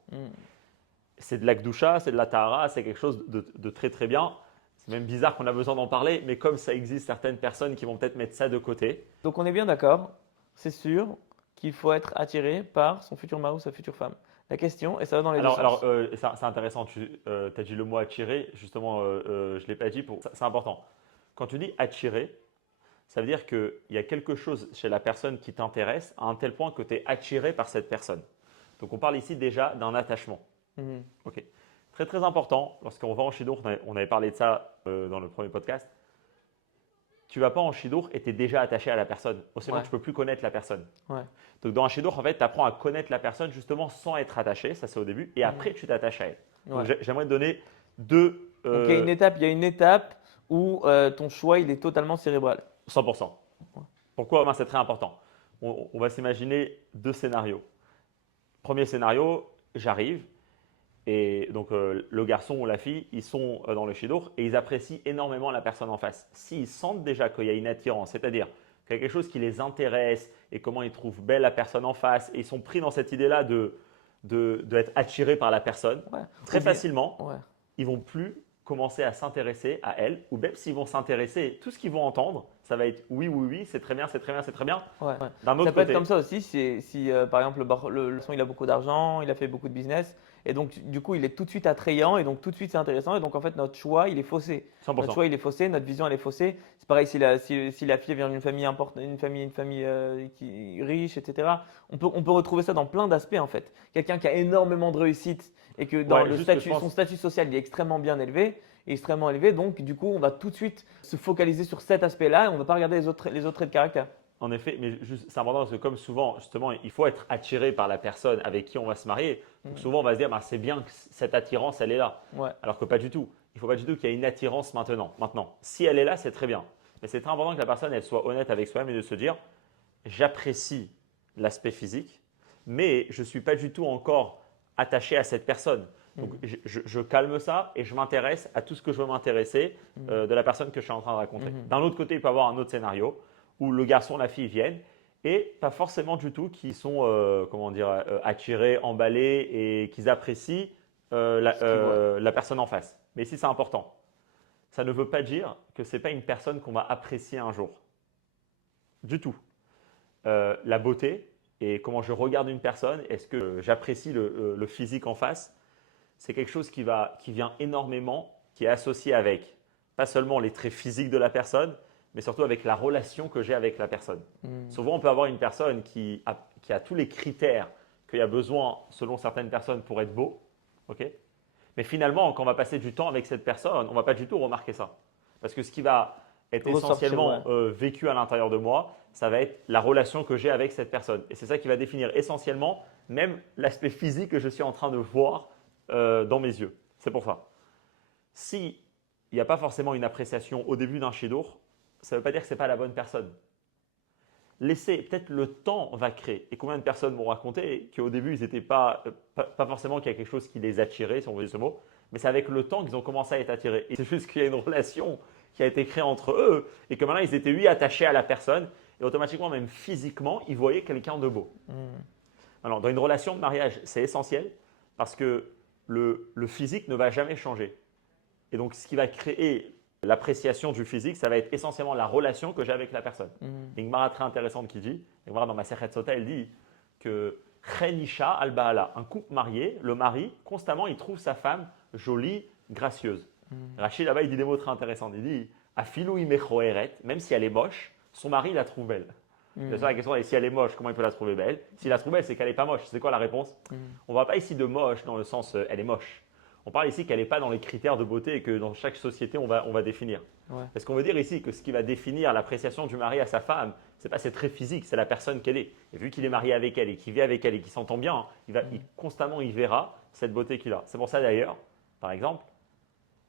C'est de l'akdoucha, c'est de la tahara, c'est quelque chose de très très bien. C'est même bizarre qu'on a besoin d'en parler, mais comme ça existe certaines personnes qui vont peut-être mettre ça de côté. Donc on est bien d'accord, c'est sûr qu'il faut être attiré par son futur mari ou sa future femme. La question, et ça va dans les deux sens. Alors c'est intéressant, tu as dit le mot attirer, justement, je ne l'ai pas dit, c'est important. Quand tu dis attirer, ça veut dire qu'il y a quelque chose chez la personne qui t'intéresse à un tel point que tu es attiré par cette personne. Donc on parle ici déjà d'un attachement. Ok. Très très important, lorsqu'on va en shidour, on avait parlé de ça dans le premier podcast, tu ne vas pas en shidour et tu es déjà attaché à la personne. Sinon, tu ne peux plus connaître la personne. Donc dans un shidour, en fait, tu apprends à connaître la personne justement sans être attaché, ça c'est au début, et après tu t'attaches à elle. Donc, j'aimerais te donner deux… Donc il y a une étape où ton choix il est totalement cérébral. 100%. Pourquoi? C'est très important. On va s'imaginer deux scénarios. Premier scénario, j'arrive et donc le garçon ou la fille, ils sont dans le shidour et ils apprécient énormément la personne en face. S'ils sentent déjà qu'il y a une attirance, c'est-à-dire qu'il y a quelque chose qui les intéresse et comment ils trouvent belle la personne en face et ils sont pris dans cette idée-là d'être attirés par la personne, très facilement, ils vont plus commencer à s'intéresser à elle, ou même s'ils vont s'intéresser, tout ce qu'ils vont entendre, ça va être oui, oui, oui, c'est très bien, c'est très bien, c'est très bien. D'un autre ça peut côté, être comme ça aussi si par exemple le garçon il a beaucoup d'argent, il a fait beaucoup de business, et donc du coup il est tout de suite attrayant, et donc tout de suite c'est intéressant, et donc en fait notre choix il est faussé. 100%. Notre choix il est faussé, notre vision elle est faussée. C'est pareil si la fille vient d'une famille importante, une famille qui riche, etc. On peut retrouver ça dans plein d'aspects en fait. Quelqu'un qui a énormément de réussite et que dans son statut social il est extrêmement bien élevé, extrêmement élevé, donc du coup on va tout de suite se focaliser sur cet aspect-là et on ne va pas regarder les autres traits de caractère. En effet, mais c'est important parce que comme souvent, justement, il faut être attiré par la personne avec qui on va se marier. Donc souvent, on va se dire, c'est bien que cette attirance, elle est là. Alors que pas du tout. Il ne faut pas du tout qu'il y ait une attirance maintenant. Si elle est là, c'est très bien. Mais c'est très important que la personne, elle soit honnête avec soi-même et de se dire, j'apprécie l'aspect physique, mais je ne suis pas du tout encore attaché à cette personne. Donc, je calme ça et je m'intéresse à tout ce que je veux m'intéresser de la personne que je suis en train de raconter. D'un autre côté, il peut y avoir un autre scénario où le garçon, la fille viennent et pas forcément du tout qui sont attirés, emballés et qu'ils apprécient la personne en face. Mais ici, c'est important. Ça ne veut pas dire que ce n'est pas une personne qu'on va apprécier un jour. Du tout. La beauté et comment je regarde une personne, est-ce que j'apprécie le physique en face, c'est quelque chose qui vient énormément, qui est associé avec pas seulement les traits physiques de la personne, mais surtout avec la relation que j'ai avec la personne. Souvent, on peut avoir une personne qui a tous les critères qu'il y a besoin, selon certaines personnes, pour être beau. Ok. Mais finalement, quand on va passer du temps avec cette personne, on ne va pas du tout remarquer ça. Parce que ce qui va être essentiellement vécu à l'intérieur de moi, ça va être la relation que j'ai avec cette personne. Et c'est ça qui va définir essentiellement même l'aspect physique que je suis en train de voir dans mes yeux. C'est pour ça. S'il n'y a pas forcément une appréciation au début d'un shidour, ça ne veut pas dire que ce n'est pas la bonne personne. Laissez, peut-être le temps va créer. Et combien de personnes m'ont raconté qu'au début, ils n'étaient pas forcément qu'il y a quelque chose qui les attirait, si on veut dire ce mot, mais c'est avec le temps qu'ils ont commencé à être attirés. Et c'est juste qu'il y a une relation qui a été créée entre eux et que maintenant, ils étaient, oui, attachés à la personne et automatiquement, même physiquement, ils voyaient quelqu'un de beau. Alors, dans une relation de mariage, c'est essentiel parce que le physique ne va jamais changer. Et donc, ce qui va créer l'appréciation du physique, ça va être essentiellement la relation que j'ai avec la personne. Une Gemara très intéressante qui dit, une Gemara dans ma Masechet Sota, elle dit que Chenisha al-Baala, un couple marié, le mari, constamment, il trouve sa femme jolie, gracieuse. Rachid là-bas, il dit des mots très intéressants. Il dit Afilou imechoeret, même si elle est moche, son mari la trouve belle. Bien sûr, la question est si elle est moche, comment il peut la trouver belle? S'il la trouve belle, c'est qu'elle n'est pas moche. C'est quoi la réponse? On ne va pas ici de moche dans le sens elle est moche. On parle ici qu'elle n'est pas dans les critères de beauté et que dans chaque société, on va définir. Parce qu'on veut dire ici que ce qui va définir l'appréciation du mari à sa femme, ce n'est pas ses traits physiques, c'est la personne qu'elle est. Et vu qu'il est marié avec elle et qu'il vit avec elle et qu'il s'entend bien, constamment, il verra cette beauté qu'il a. C'est pour ça d'ailleurs, par exemple,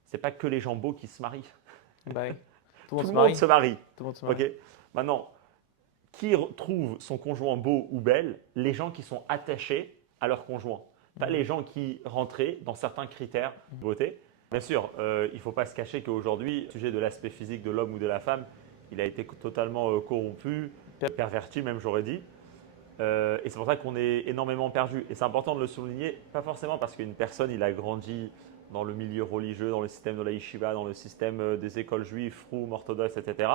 ce n'est pas que les gens beaux qui se marient. Bah oui. Tout le monde se marie. Tout le monde se marie. Okay. Maintenant, qui trouve son conjoint beau ou belle? Les gens qui sont attachés à leur conjoint. Pas les gens qui rentraient dans certains critères de beauté. Bien sûr, il ne faut pas se cacher qu'aujourd'hui, le sujet de l'aspect physique de l'homme ou de la femme, il a été totalement corrompu, perverti même j'aurais dit. Et c'est pour ça qu'on est énormément perdu. Et c'est important de le souligner, pas forcément parce qu'une personne, il a grandi dans le milieu religieux, dans le système de la yeshiva, dans le système des écoles juives, froum, orthodoxes, etc.,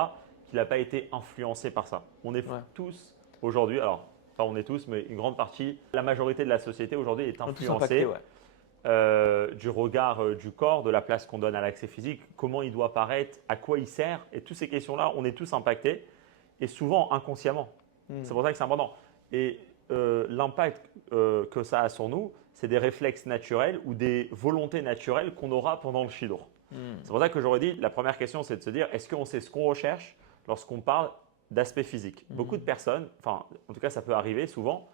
qu'il n'a pas été influencé par ça. On est tous aujourd'hui, alors pas on est tous, mais une grande partie, la majorité de la société aujourd'hui est influencée du regard du corps, de la place qu'on donne à l'accès physique, comment il doit paraître, à quoi il sert. Et toutes ces questions-là, on est tous impactés et souvent inconsciemment. C'est pour ça que c'est important. Et l'impact que ça a sur nous, c'est des réflexes naturels ou des volontés naturelles qu'on aura pendant le shidour. C'est pour ça que j'aurais dit, la première question, c'est de se dire, est-ce qu'on sait ce qu'on recherche lorsqu'on parle d'aspect physique? Beaucoup de personnes, enfin en tout cas ça peut arriver souvent,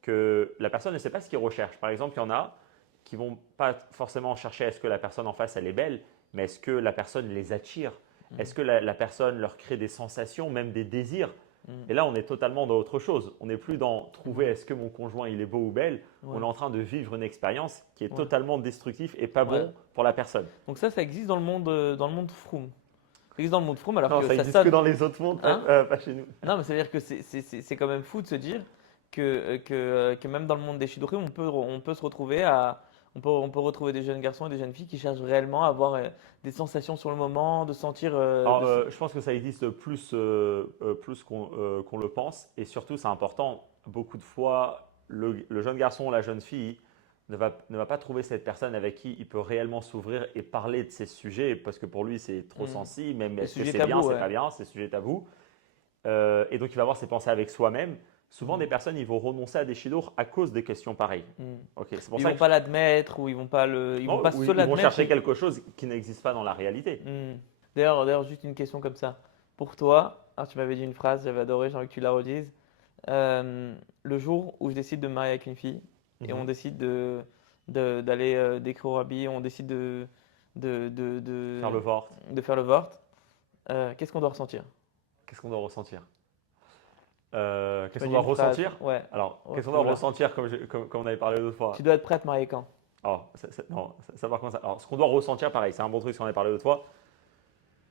que la personne ne sait pas ce qu'il recherche. Par exemple, il y en a qui ne vont pas forcément chercher est-ce que la personne en face elle est belle, mais est-ce que la personne les attire? Est-ce que la personne leur crée des sensations, même des désirs? Et là, on est totalement dans autre chose. On n'est plus dans trouver est-ce que mon conjoint il est beau ou belle. On est en train de vivre une expérience qui est totalement destructive et pas bon pour la personne. Donc ça existe dans le monde froum. Ça existe dans le monde froum alors non, que ça existe que dans les autres mondes, pas chez nous. Non, mais ça veut dire que c'est quand même fou de se dire que même dans le monde des shidduchim, on peut se retrouver on peut retrouver des jeunes garçons et des jeunes filles qui cherchent réellement à avoir des sensations sur le moment, de sentir. Je pense que ça existe plus qu'on le pense. Et surtout, c'est important, beaucoup de fois, le jeune garçon ou la jeune fille ne va pas trouver cette personne avec qui il peut réellement s'ouvrir et parler de ces sujets parce que pour lui, c'est trop sensible, même est-ce que c'est bien, c'est pas bien, c'est sujet tabou. Et donc, il va avoir ses pensées avec soi-même. Souvent, des personnes, ils vont renoncer à des shidours à cause des questions pareilles. Okay, c'est pour ils ça ne vont pas l'admettre ou ils vont pas ils vont chercher quelque chose qui n'existe pas dans la réalité. D'ailleurs, juste une question comme ça. Pour toi, alors tu m'avais dit une phrase, j'avais adoré, j'ai envie que tu la redises. Le jour où je décide de me marier avec une fille et on décide d'aller d'écrire au rabbi, on décide de faire le vort. Qu'est-ce qu'on doit ressentir? Qu'est-ce qu'on doit ressentir? Qu'est-ce qu'on doit ressentir? Ouais. Alors, qu'est-ce qu'on doit ressentir comme on avait parlé l'autre fois? Tu dois être prêt à te marier quand? Alors, non, par contre, alors, ce qu'on doit ressentir, pareil, c'est un bon truc, si on en a parlé l'autre fois.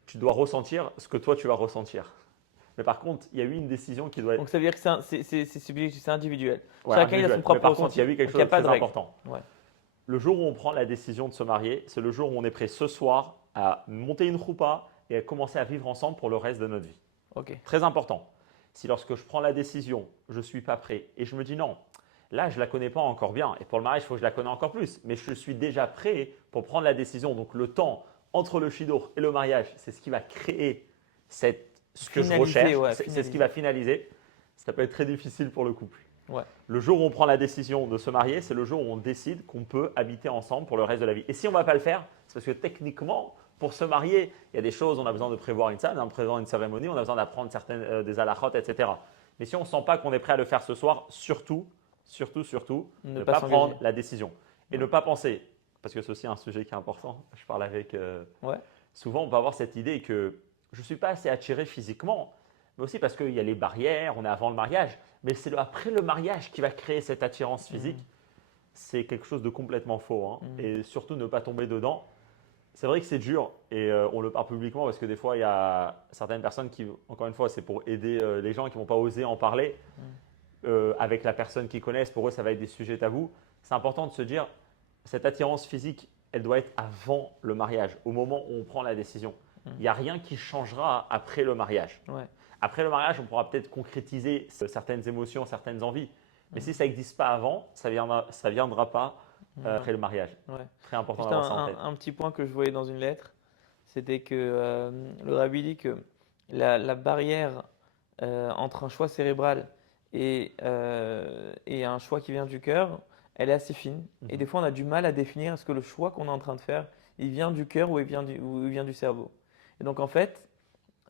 Tu dois ressentir ce que toi, tu vas ressentir. Mais par contre, il y a eu une décision qui doit être Donc ça veut dire que c'est subjectif, c'est individuel. ouais, Chacun il a son individuelle. Mais propre par contre, il ressenti. y a eu quelque Donc il chose n'y a de pas très de règle. important. Ouais. Le jour où on prend la décision de se marier, c'est le jour où on est prêt ce soir à monter une choupa et à commencer à vivre ensemble pour le reste de notre vie. Ok. Très important. Si lorsque je prends la décision, je ne suis pas prêt et je me dis non, là je ne la connais pas encore bien et pour le mariage, il faut que je la connaisse encore plus, mais je suis déjà prêt pour prendre la décision. Donc le temps entre le shidour et le mariage, c'est ce qui va créer ce que je Finaliser, recherche, ouais, c'est ce qui finaliser. va finaliser. Ça peut être très difficile pour le couple. Ouais. Le jour où on prend la décision de se marier, c'est le jour où on décide qu'on peut habiter ensemble pour le reste de la vie. Et si on ne va pas le faire, c'est parce que techniquement, pour se marier, il y a des choses, on a besoin de prévoir une salle, on a besoin d'une cérémonie, on a besoin d'apprendre certaines des halachot, etc. Mais si on ne sent pas qu'on est prêt à le faire ce soir, surtout, Ne ne pas pas s'engager. prendre la décision. Et ne pas penser, parce que c'est aussi un sujet qui est important, je parle avec… Ouais. souvent, on peut avoir cette idée que je ne suis pas assez attiré physiquement, mais aussi parce qu'il y a les barrières, on est avant le mariage, mais c'est après le mariage qui va créer cette attirance physique. C'est quelque chose de complètement faux. Hein. Et surtout, ne pas tomber dedans. C'est vrai que c'est dur et on le parle publiquement parce que des fois, il y a certaines personnes qui, encore une fois, c'est pour aider les gens qui ne vont pas oser en parler avec la personne qu'ils connaissent. Pour eux, ça va être des sujets tabous. C'est important de se dire, cette attirance physique, elle doit être avant le mariage, au moment où on prend la décision. Il n'y a rien qui changera après le mariage. Ouais. Après le mariage, on pourra peut-être concrétiser certaines émotions, certaines envies. Mais si ça n'existe pas avant, ça ne viendra pas après le mariage. Ouais. Très important Juste d'avoir ça en tête. un petit point que je voyais dans une lettre, c'était que le rabbi dit que la barrière entre un choix cérébral et un choix qui vient du cœur, elle est assez fine. Et des fois, on a du mal à définir est-ce que le choix qu'on est en train de faire, il vient du cœur ou il vient du cerveau. Et donc, en fait,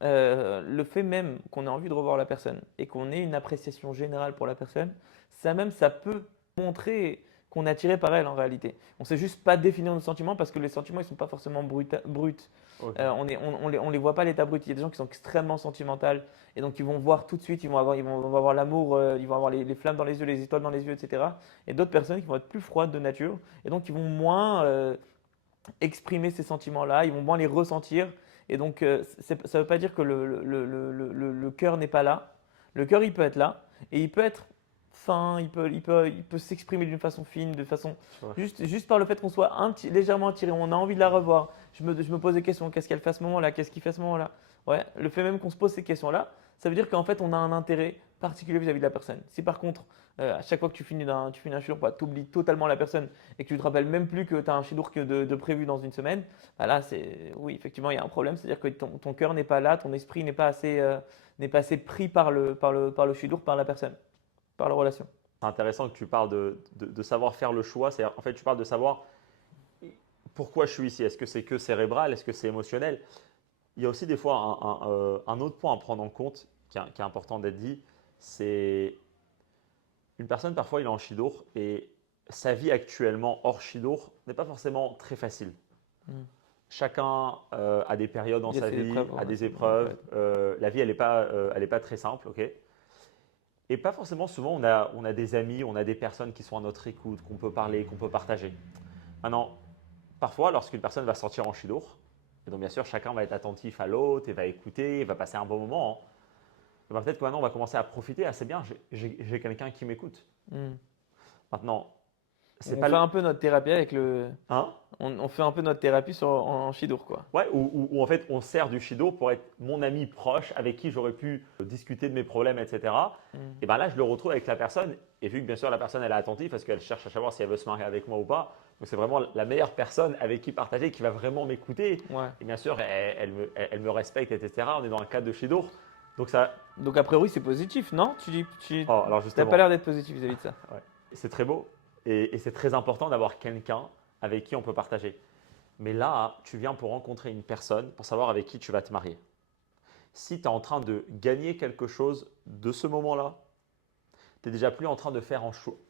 le fait même qu'on ait envie de revoir la personne et qu'on ait une appréciation générale pour la personne, ça peut montrer qu'on est attiré par elle en réalité. On ne sait juste pas définir nos sentiments parce que les sentiments ils sont pas forcément bruts. Ok. On les voit pas à l'état brut. Il y a des gens qui sont extrêmement sentimentaux et donc ils vont voir tout de suite, ils vont avoir l'amour, ils vont avoir les flammes dans les yeux, les étoiles dans les yeux, etc. Et d'autres personnes qui vont être plus froides de nature et donc ils vont moins exprimer ces sentiments-là, ils vont moins les ressentir. Et donc, ça ne veut pas dire que le cœur n'est pas là. Le cœur, il peut être là. Et il peut être fin, il peut s'exprimer d'une façon fine, de façon. Ouais. Juste par le fait qu'on soit légèrement attiré, on a envie de la revoir. Je me pose des questions. Qu'est-ce qu'elle fait à ce moment-là? Qu'est-ce qu'il fait à ce moment-là? Ouais, le fait même qu'on se pose ces questions-là, ça veut dire qu'en fait, on a un intérêt particulier vis-à-vis de la personne. Si par contre, à chaque fois que tu finis un shiur, tu oublies totalement la personne et que tu te rappelles même plus que tu as un shiur de prévu dans une semaine, bah là, oui, effectivement, il y a un problème. C'est-à-dire que ton cœur n'est pas là, ton esprit n'est pas assez pris par le shiur, par la personne, par la relation. C'est intéressant que tu parles de savoir faire le choix. En fait, tu parles de savoir pourquoi je suis ici. Est-ce que c'est que cérébral? Est-ce que c'est émotionnel? Il y a aussi des fois un autre point à prendre en compte qui est important d'être dit. C'est une personne, parfois, il est en shidour et sa vie actuellement hors shidour n'est pas forcément très facile. Chacun a des périodes dans Il y a sa ses vie, épreuves, a ouais, des épreuves. La vie, elle n'est pas très simple. Ok. Et pas forcément souvent, on a des amis, on a des personnes qui sont à notre écoute, qu'on peut parler, qu'on peut partager. Maintenant, parfois, lorsqu'une personne va sortir en shidour, et donc bien sûr, chacun va être attentif à l'autre et va écouter, et va passer un bon moment. Hein. Et ben, peut-être que maintenant, on va commencer à profiter. Ah, c'est bien, j'ai quelqu'un qui m'écoute. Maintenant, c'est On pas fait un peu notre thérapie avec le. Hein? On fait un peu notre thérapie en shidour, quoi. Ouais, ou en fait, on sert du shido pour être mon ami proche avec qui j'aurais pu discuter de mes problèmes, etc. Et bien là, je le retrouve avec la personne. Et vu que bien sûr, la personne, elle est attentive parce qu'elle cherche à savoir si elle veut se marier avec moi ou pas. Donc, c'est vraiment la meilleure personne avec qui partager, qui va vraiment m'écouter. Ouais. Et bien sûr, elle me respecte, etc. On est dans un cadre de shido. Donc, ça. Donc, a priori, c'est positif, non? Oh, alors T'as justement, pas l'air d'être positif vis-à-vis de ça. ouais. C'est très beau. Et c'est très important d'avoir quelqu'un avec qui on peut partager. Mais là, tu viens pour rencontrer une personne, pour savoir avec qui tu vas te marier. Si tu es en train de gagner quelque chose de ce moment-là, tu n'es déjà plus en train de faire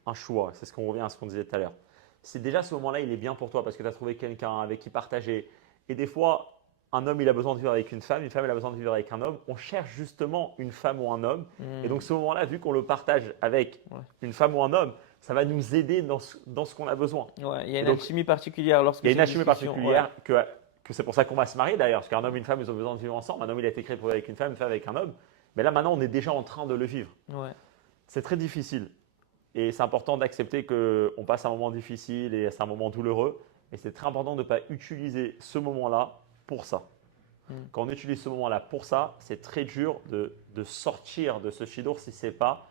un choix. C'est ce qu'on revient à ce qu'on disait tout à l'heure. Si déjà ce moment-là, il est bien pour toi parce que tu as trouvé quelqu'un avec qui partager. Et des fois, un homme, il a besoin de vivre avec une femme elle a besoin de vivre avec un homme. On cherche justement une femme ou un homme. Et donc, ce moment-là, vu qu'on le partage avec une femme ou un homme, ça va nous aider dans ce qu'on a besoin. Ouais, il y a Et une donc, alchimie particulière lorsque il y a c'est une une alchimie discussion. Ouais, particulière que c'est pour ça qu'on va se marier d'ailleurs, parce qu'un homme et une femme, ils ont besoin de vivre ensemble. Un homme, il a été créé pour vivre avec une femme avec un homme. Mais là, maintenant, on est déjà en train de le vivre. ouais, C'est très difficile. Et c'est important d'accepter qu'on passe un moment difficile et c'est un moment douloureux. Et c'est très important de ne pas utiliser ce moment-là pour ça. Mm. Quand on utilise ce moment-là pour ça, c'est très dur de sortir de ce shidour si ce n'est pas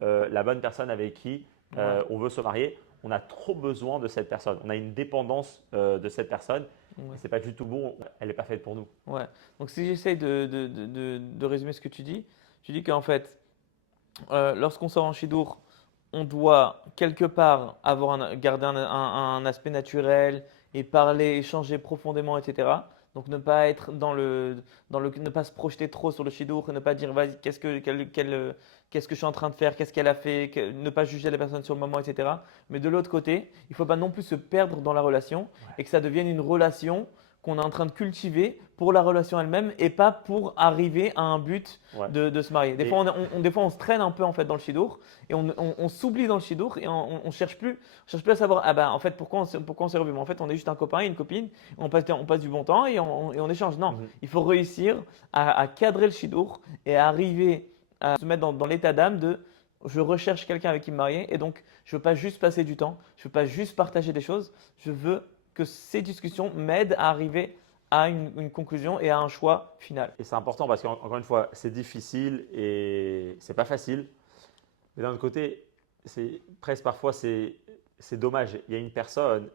la bonne personne avec qui ouais, on veut se marier. On a trop besoin de cette personne. On a une dépendance de cette personne. ouais. Et ce n'est pas du tout bon. Elle n'est pas faite pour nous. Ouais. Donc si j'essaye de résumer ce que tu dis qu'en fait, lorsqu'on sort en Chidour, on doit quelque part garder un aspect naturel et parler, échanger profondément, etc. Donc ne pas être ne pas se projeter trop sur le Chidour et ne pas dire vas-y, qu'est-ce que je suis en train de faire, qu'est-ce qu'elle a fait, ne pas juger la personne sur le moment, etc. Mais de l'autre côté, il ne faut pas non plus se perdre dans la relation et que ça devienne une relation qu'on est en train de cultiver pour la relation elle-même et pas pour arriver à un but Ouais. de se marier. Des Et fois, des fois, on se traîne un peu en fait dans le shidour et on s'oublie dans le shidour et on cherche plus à savoir ah ben en fait pourquoi on s'est revu. Mais en fait, on est juste un copain et une copine, on passe du bon temps et on échange. Non, mhm. il faut réussir à cadrer le shidour et à arriver à se mettre dans l'état d'âme de je recherche quelqu'un avec qui me marier et donc je veux pas juste passer du temps, je veux pas juste partager des choses, je veux que ces discussions m'aident à arriver à une conclusion et à un choix final. Et c'est important parce qu'encore une fois, c'est difficile et c'est pas facile. Mais d'un autre côté, c'est presque parfois c'est dommage. Il y a une personne,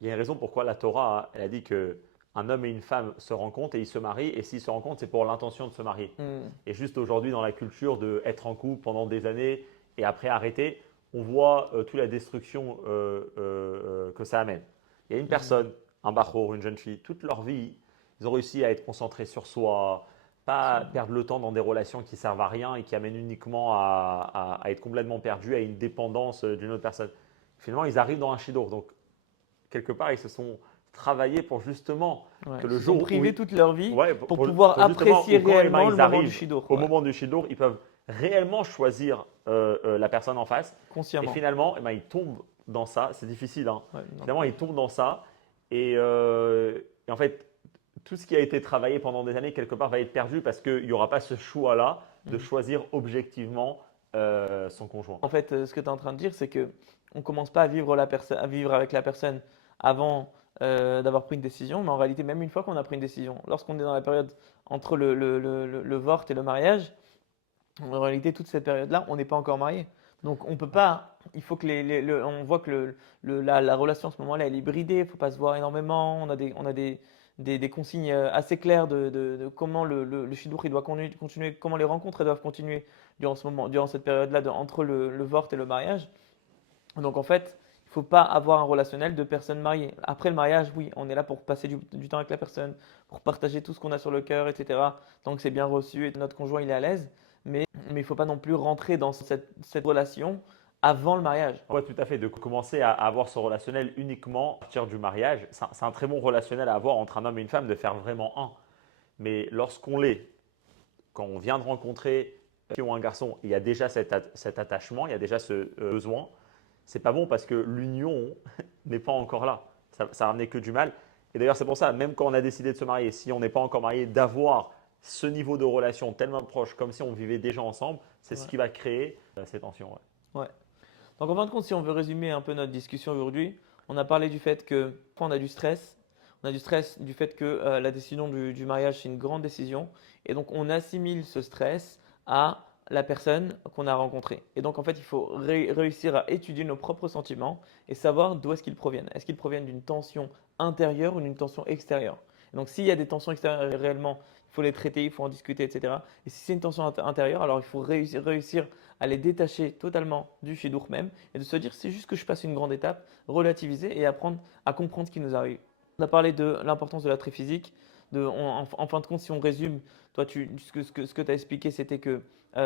il y a une raison pourquoi la Torah, elle a dit que un homme et une femme se rencontrent et ils se marient. Et s'ils se rencontrent, c'est pour l'intention de se marier. Hmm. Et juste aujourd'hui, dans la culture de être en couple pendant des années et après arrêter, on voit toute la destruction que ça amène. Il y a une Mhm. personne, un bachour, une jeune fille, toute leur vie, ils ont réussi à être concentrés sur soi, pas perdre le temps dans des relations qui servent à rien et qui amènent uniquement à être complètement perdus, à une dépendance d'une autre personne. Finalement, ils arrivent dans un shidour. Donc, quelque part, ils se sont travaillés pour justement Ouais, que ils le se sont jour où privés toute leur vie ouais, pour pouvoir pour justement apprécier où quand eh ben, réellement le ils moment du arrivent shidour, au ouais, moment du shidour, ils peuvent réellement choisir la personne en face. Et consciemment. finalement, eh ben, ils tombent dans ça. C'est difficile, hein. Ouais, non, Finalement, ils tombent dans ça. Et en fait, tout ce qui a été travaillé pendant des années, quelque part, va être perdu parce qu'il n'y aura pas ce choix-là de Mhm. choisir objectivement son conjoint. En fait, ce que tu es en train de dire, c'est que on commence pas à vivre avec la personne avant d'avoir pris une décision, mais en réalité, même une fois qu'on a pris une décision, lorsqu'on est dans la période entre le vort et le mariage, en réalité, toute cette période-là, on n'est pas encore marié. Donc, on peut pas. Il faut que on voit que la relation à ce moment-là, elle est bridée. Il ne faut pas se voir énormément. On a des consignes assez claires de comment le shidduch il doit continuer, comment les rencontres elles doivent continuer durant cette période-là, entre le vort et le mariage. Donc, en fait, il ne faut pas avoir un relationnel de personnes mariées. Après le mariage, oui, on est là pour passer du temps avec la personne, pour partager tout ce qu'on a sur le cœur, etc. Tant que c'est bien reçu et que notre conjoint il est à l'aise. Mais il ne faut pas non plus rentrer dans cette relation avant le mariage. Ouais, tout à fait. De commencer à avoir ce relationnel uniquement à partir du mariage, c'est un très bon relationnel à avoir entre un homme et une femme, de faire vraiment un. Mais lorsqu'on l'est, quand on vient de rencontrer une fille ou un garçon, il y a déjà cet attachement, il y a déjà ce besoin. C'est pas bon parce que l'union n'est pas encore là. Ça ramenait que du mal. Et d'ailleurs, c'est pour ça, même quand on a décidé de se marier, si on n'est pas encore marié, d'avoir ce niveau de relation tellement proche, comme si on vivait déjà ensemble, c'est ce Ouais. qui va créer ces tensions. Ouais. Ouais. Donc en fin de compte, si on veut résumer un peu notre discussion aujourd'hui, on a parlé du fait que on a du stress. On a du stress du fait que la décision du mariage, c'est une grande décision. Et donc on assimile ce stress à la personne qu'on a rencontrée. Et donc en fait, il faut réussir à étudier nos propres sentiments et savoir d'où est-ce qu'ils proviennent. Est-ce qu'ils proviennent d'une tension intérieure ou d'une tension extérieure? Et donc s'il y a des tensions extérieures réellement, il faut les traiter, il faut en discuter, etc. Et si c'est une tension intérieure, alors il faut réussir à les détacher totalement du shidour même et de se dire c'est juste que je passe une grande étape, relativiser et apprendre à comprendre ce qui nous arrive. On a parlé de l'importance de l'attrait physique. En fin de compte, si on résume, toi, ce que tu as expliqué, c'était que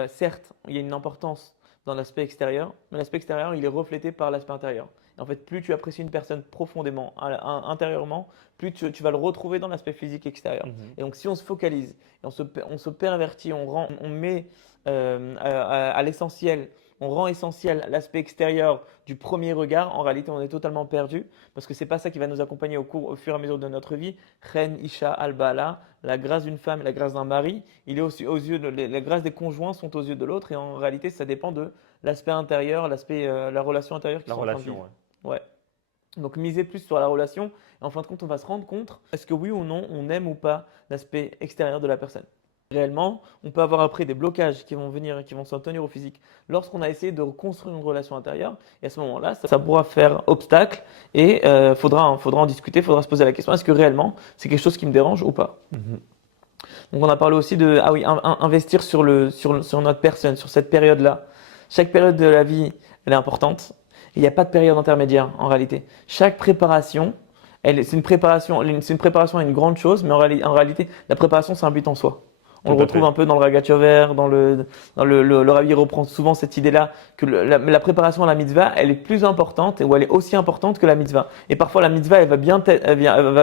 certes, il y a une importance dans l'aspect extérieur, mais l'aspect extérieur, il est reflété par l'aspect intérieur. Et en fait, plus tu apprécies une personne profondément, intérieurement, plus tu vas le retrouver dans l'aspect physique extérieur. Mhm. Et donc, si on se focalise, et on se pervertit, on met à l'essentiel, on rend essentiel l'aspect extérieur du premier regard, en réalité, on est totalement perdu parce que c'est pas ça qui va nous accompagner au fur et à mesure de notre vie. Ren, Isha, Al-Bala, la grâce d'une femme et la grâce d'un mari, il est aux yeux la grâce des conjoints sont aux yeux de l'autre et en réalité, ça dépend de l'aspect intérieur, la relation intérieure qu'ils La sont en train de relation, vivre. ouais. Ouais. Donc miser plus sur la relation et en fin de compte, on va se rendre compte est-ce que oui ou non, on aime ou pas l'aspect extérieur de la personne. Réellement, on peut avoir après des blocages qui vont venir et qui vont s'en tenir au physique lorsqu'on a essayé de reconstruire une relation intérieure. Et à ce moment-là, ça pourra faire obstacle et faudra en discuter, faudra se poser la question est-ce que réellement c'est quelque chose qui me dérange ou pas. Donc on a parlé aussi de investir sur notre personne, sur cette période-là. Chaque période de la vie, elle est importante. Il n'y a pas de période intermédiaire en réalité. Chaque préparation, c'est une préparation à une grande chose, mais en réalité, la préparation, c'est un but en soi. On Tout le à retrouve fait. un peu dans le Ragachover, le Rabbi reprend souvent cette idée-là que la préparation à la mitzvah, elle est plus importante ou elle est aussi importante que la mitzvah. Et parfois la mitzvah, elle va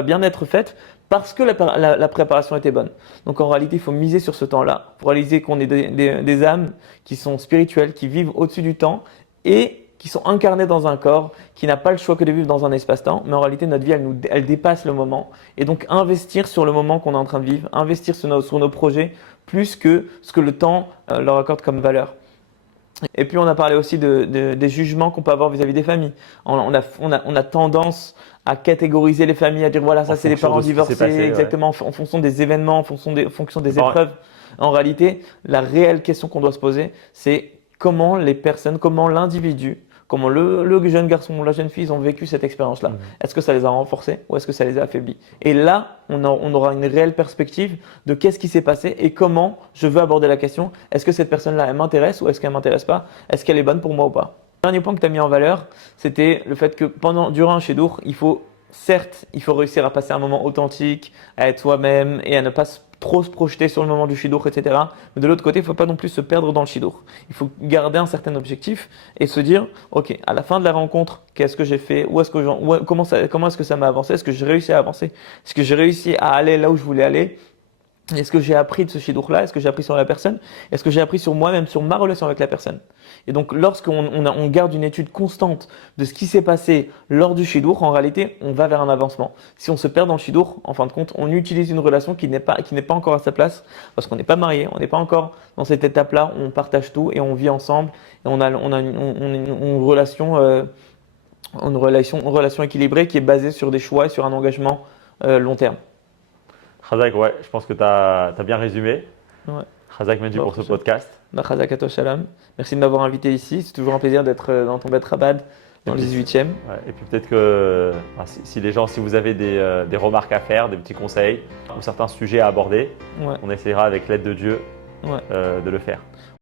bien être faite parce que la préparation était bonne. Donc en réalité, il faut miser sur ce temps-là pour réaliser qu'on est des âmes qui sont spirituelles, qui vivent au-dessus du temps et qui sont incarnées dans un corps qui n'a pas le choix que de vivre dans un espace-temps, mais en réalité notre vie elle dépasse le moment et donc investir sur le moment qu'on est en train de vivre, investir sur nos projets plus que ce que le temps leur accorde comme valeur. Et puis on a parlé aussi des jugements qu'on peut avoir vis-à-vis des familles. On a tendance à catégoriser les familles, à dire voilà ça En c'est les fonction parents de ce qui s'est divorcés, passé, ouais. exactement en fonction des événements, en fonction des Bon, épreuves. En réalité, la réelle question qu'on doit se poser, c'est comment les personnes, comment l'individu, comment le jeune garçon ou la jeune fille ils ont vécu cette expérience-là. Est-ce que ça les a renforcés ou est-ce que ça les a affaiblis? Et là, on aura une réelle perspective de qu'est-ce qui s'est passé et comment je veux aborder la question. Est-ce que cette personne-là, elle m'intéresse ou est-ce qu'elle m'intéresse pas? Est-ce qu'elle est bonne pour moi ou pas? Le dernier point que tu as mis en valeur, c'était le fait que durant un Shidur, il faut réussir à passer un moment authentique, à être soi-même et à ne pas trop se projeter sur le moment du shidur, etc. Mais de l'autre côté, il ne faut pas non plus se perdre dans le shidur. Il faut garder un certain objectif et se dire, ok, à la fin de la rencontre, qu'est-ce que j'ai fait, comment est-ce que ça m'a avancé, est-ce que j'ai réussi à avancer, est-ce que j'ai réussi à aller là où je voulais aller, est-ce que j'ai appris de ce shidur-là, est-ce que j'ai appris sur la personne, est-ce que j'ai appris sur moi-même, sur ma relation avec la personne. Et donc, lorsqu'on garde une étude constante de ce qui s'est passé lors du shidur, en réalité, on va vers un avancement. Si on se perd dans le shidur, en fin de compte, on utilise une relation qui n'est pas encore à sa place parce qu'on n'est pas marié, on n'est pas encore dans cette étape-là où on partage tout et on vit ensemble et on a une relation équilibrée qui est basée sur des choix et sur un engagement long terme. Khazak, ouais, je pense que tu as bien résumé. Ouais. Khazak, merci pour ce podcast. Chazak Ato Shalom. Merci de m'avoir invité ici. C'est toujours un plaisir d'être dans ton Bet Rabad dans le 18e. Ouais, et puis peut-être que si vous avez des remarques à faire, des petits conseils ou certains sujets à aborder, Ouais. on essaiera avec l'aide de Dieu Ouais. de le faire.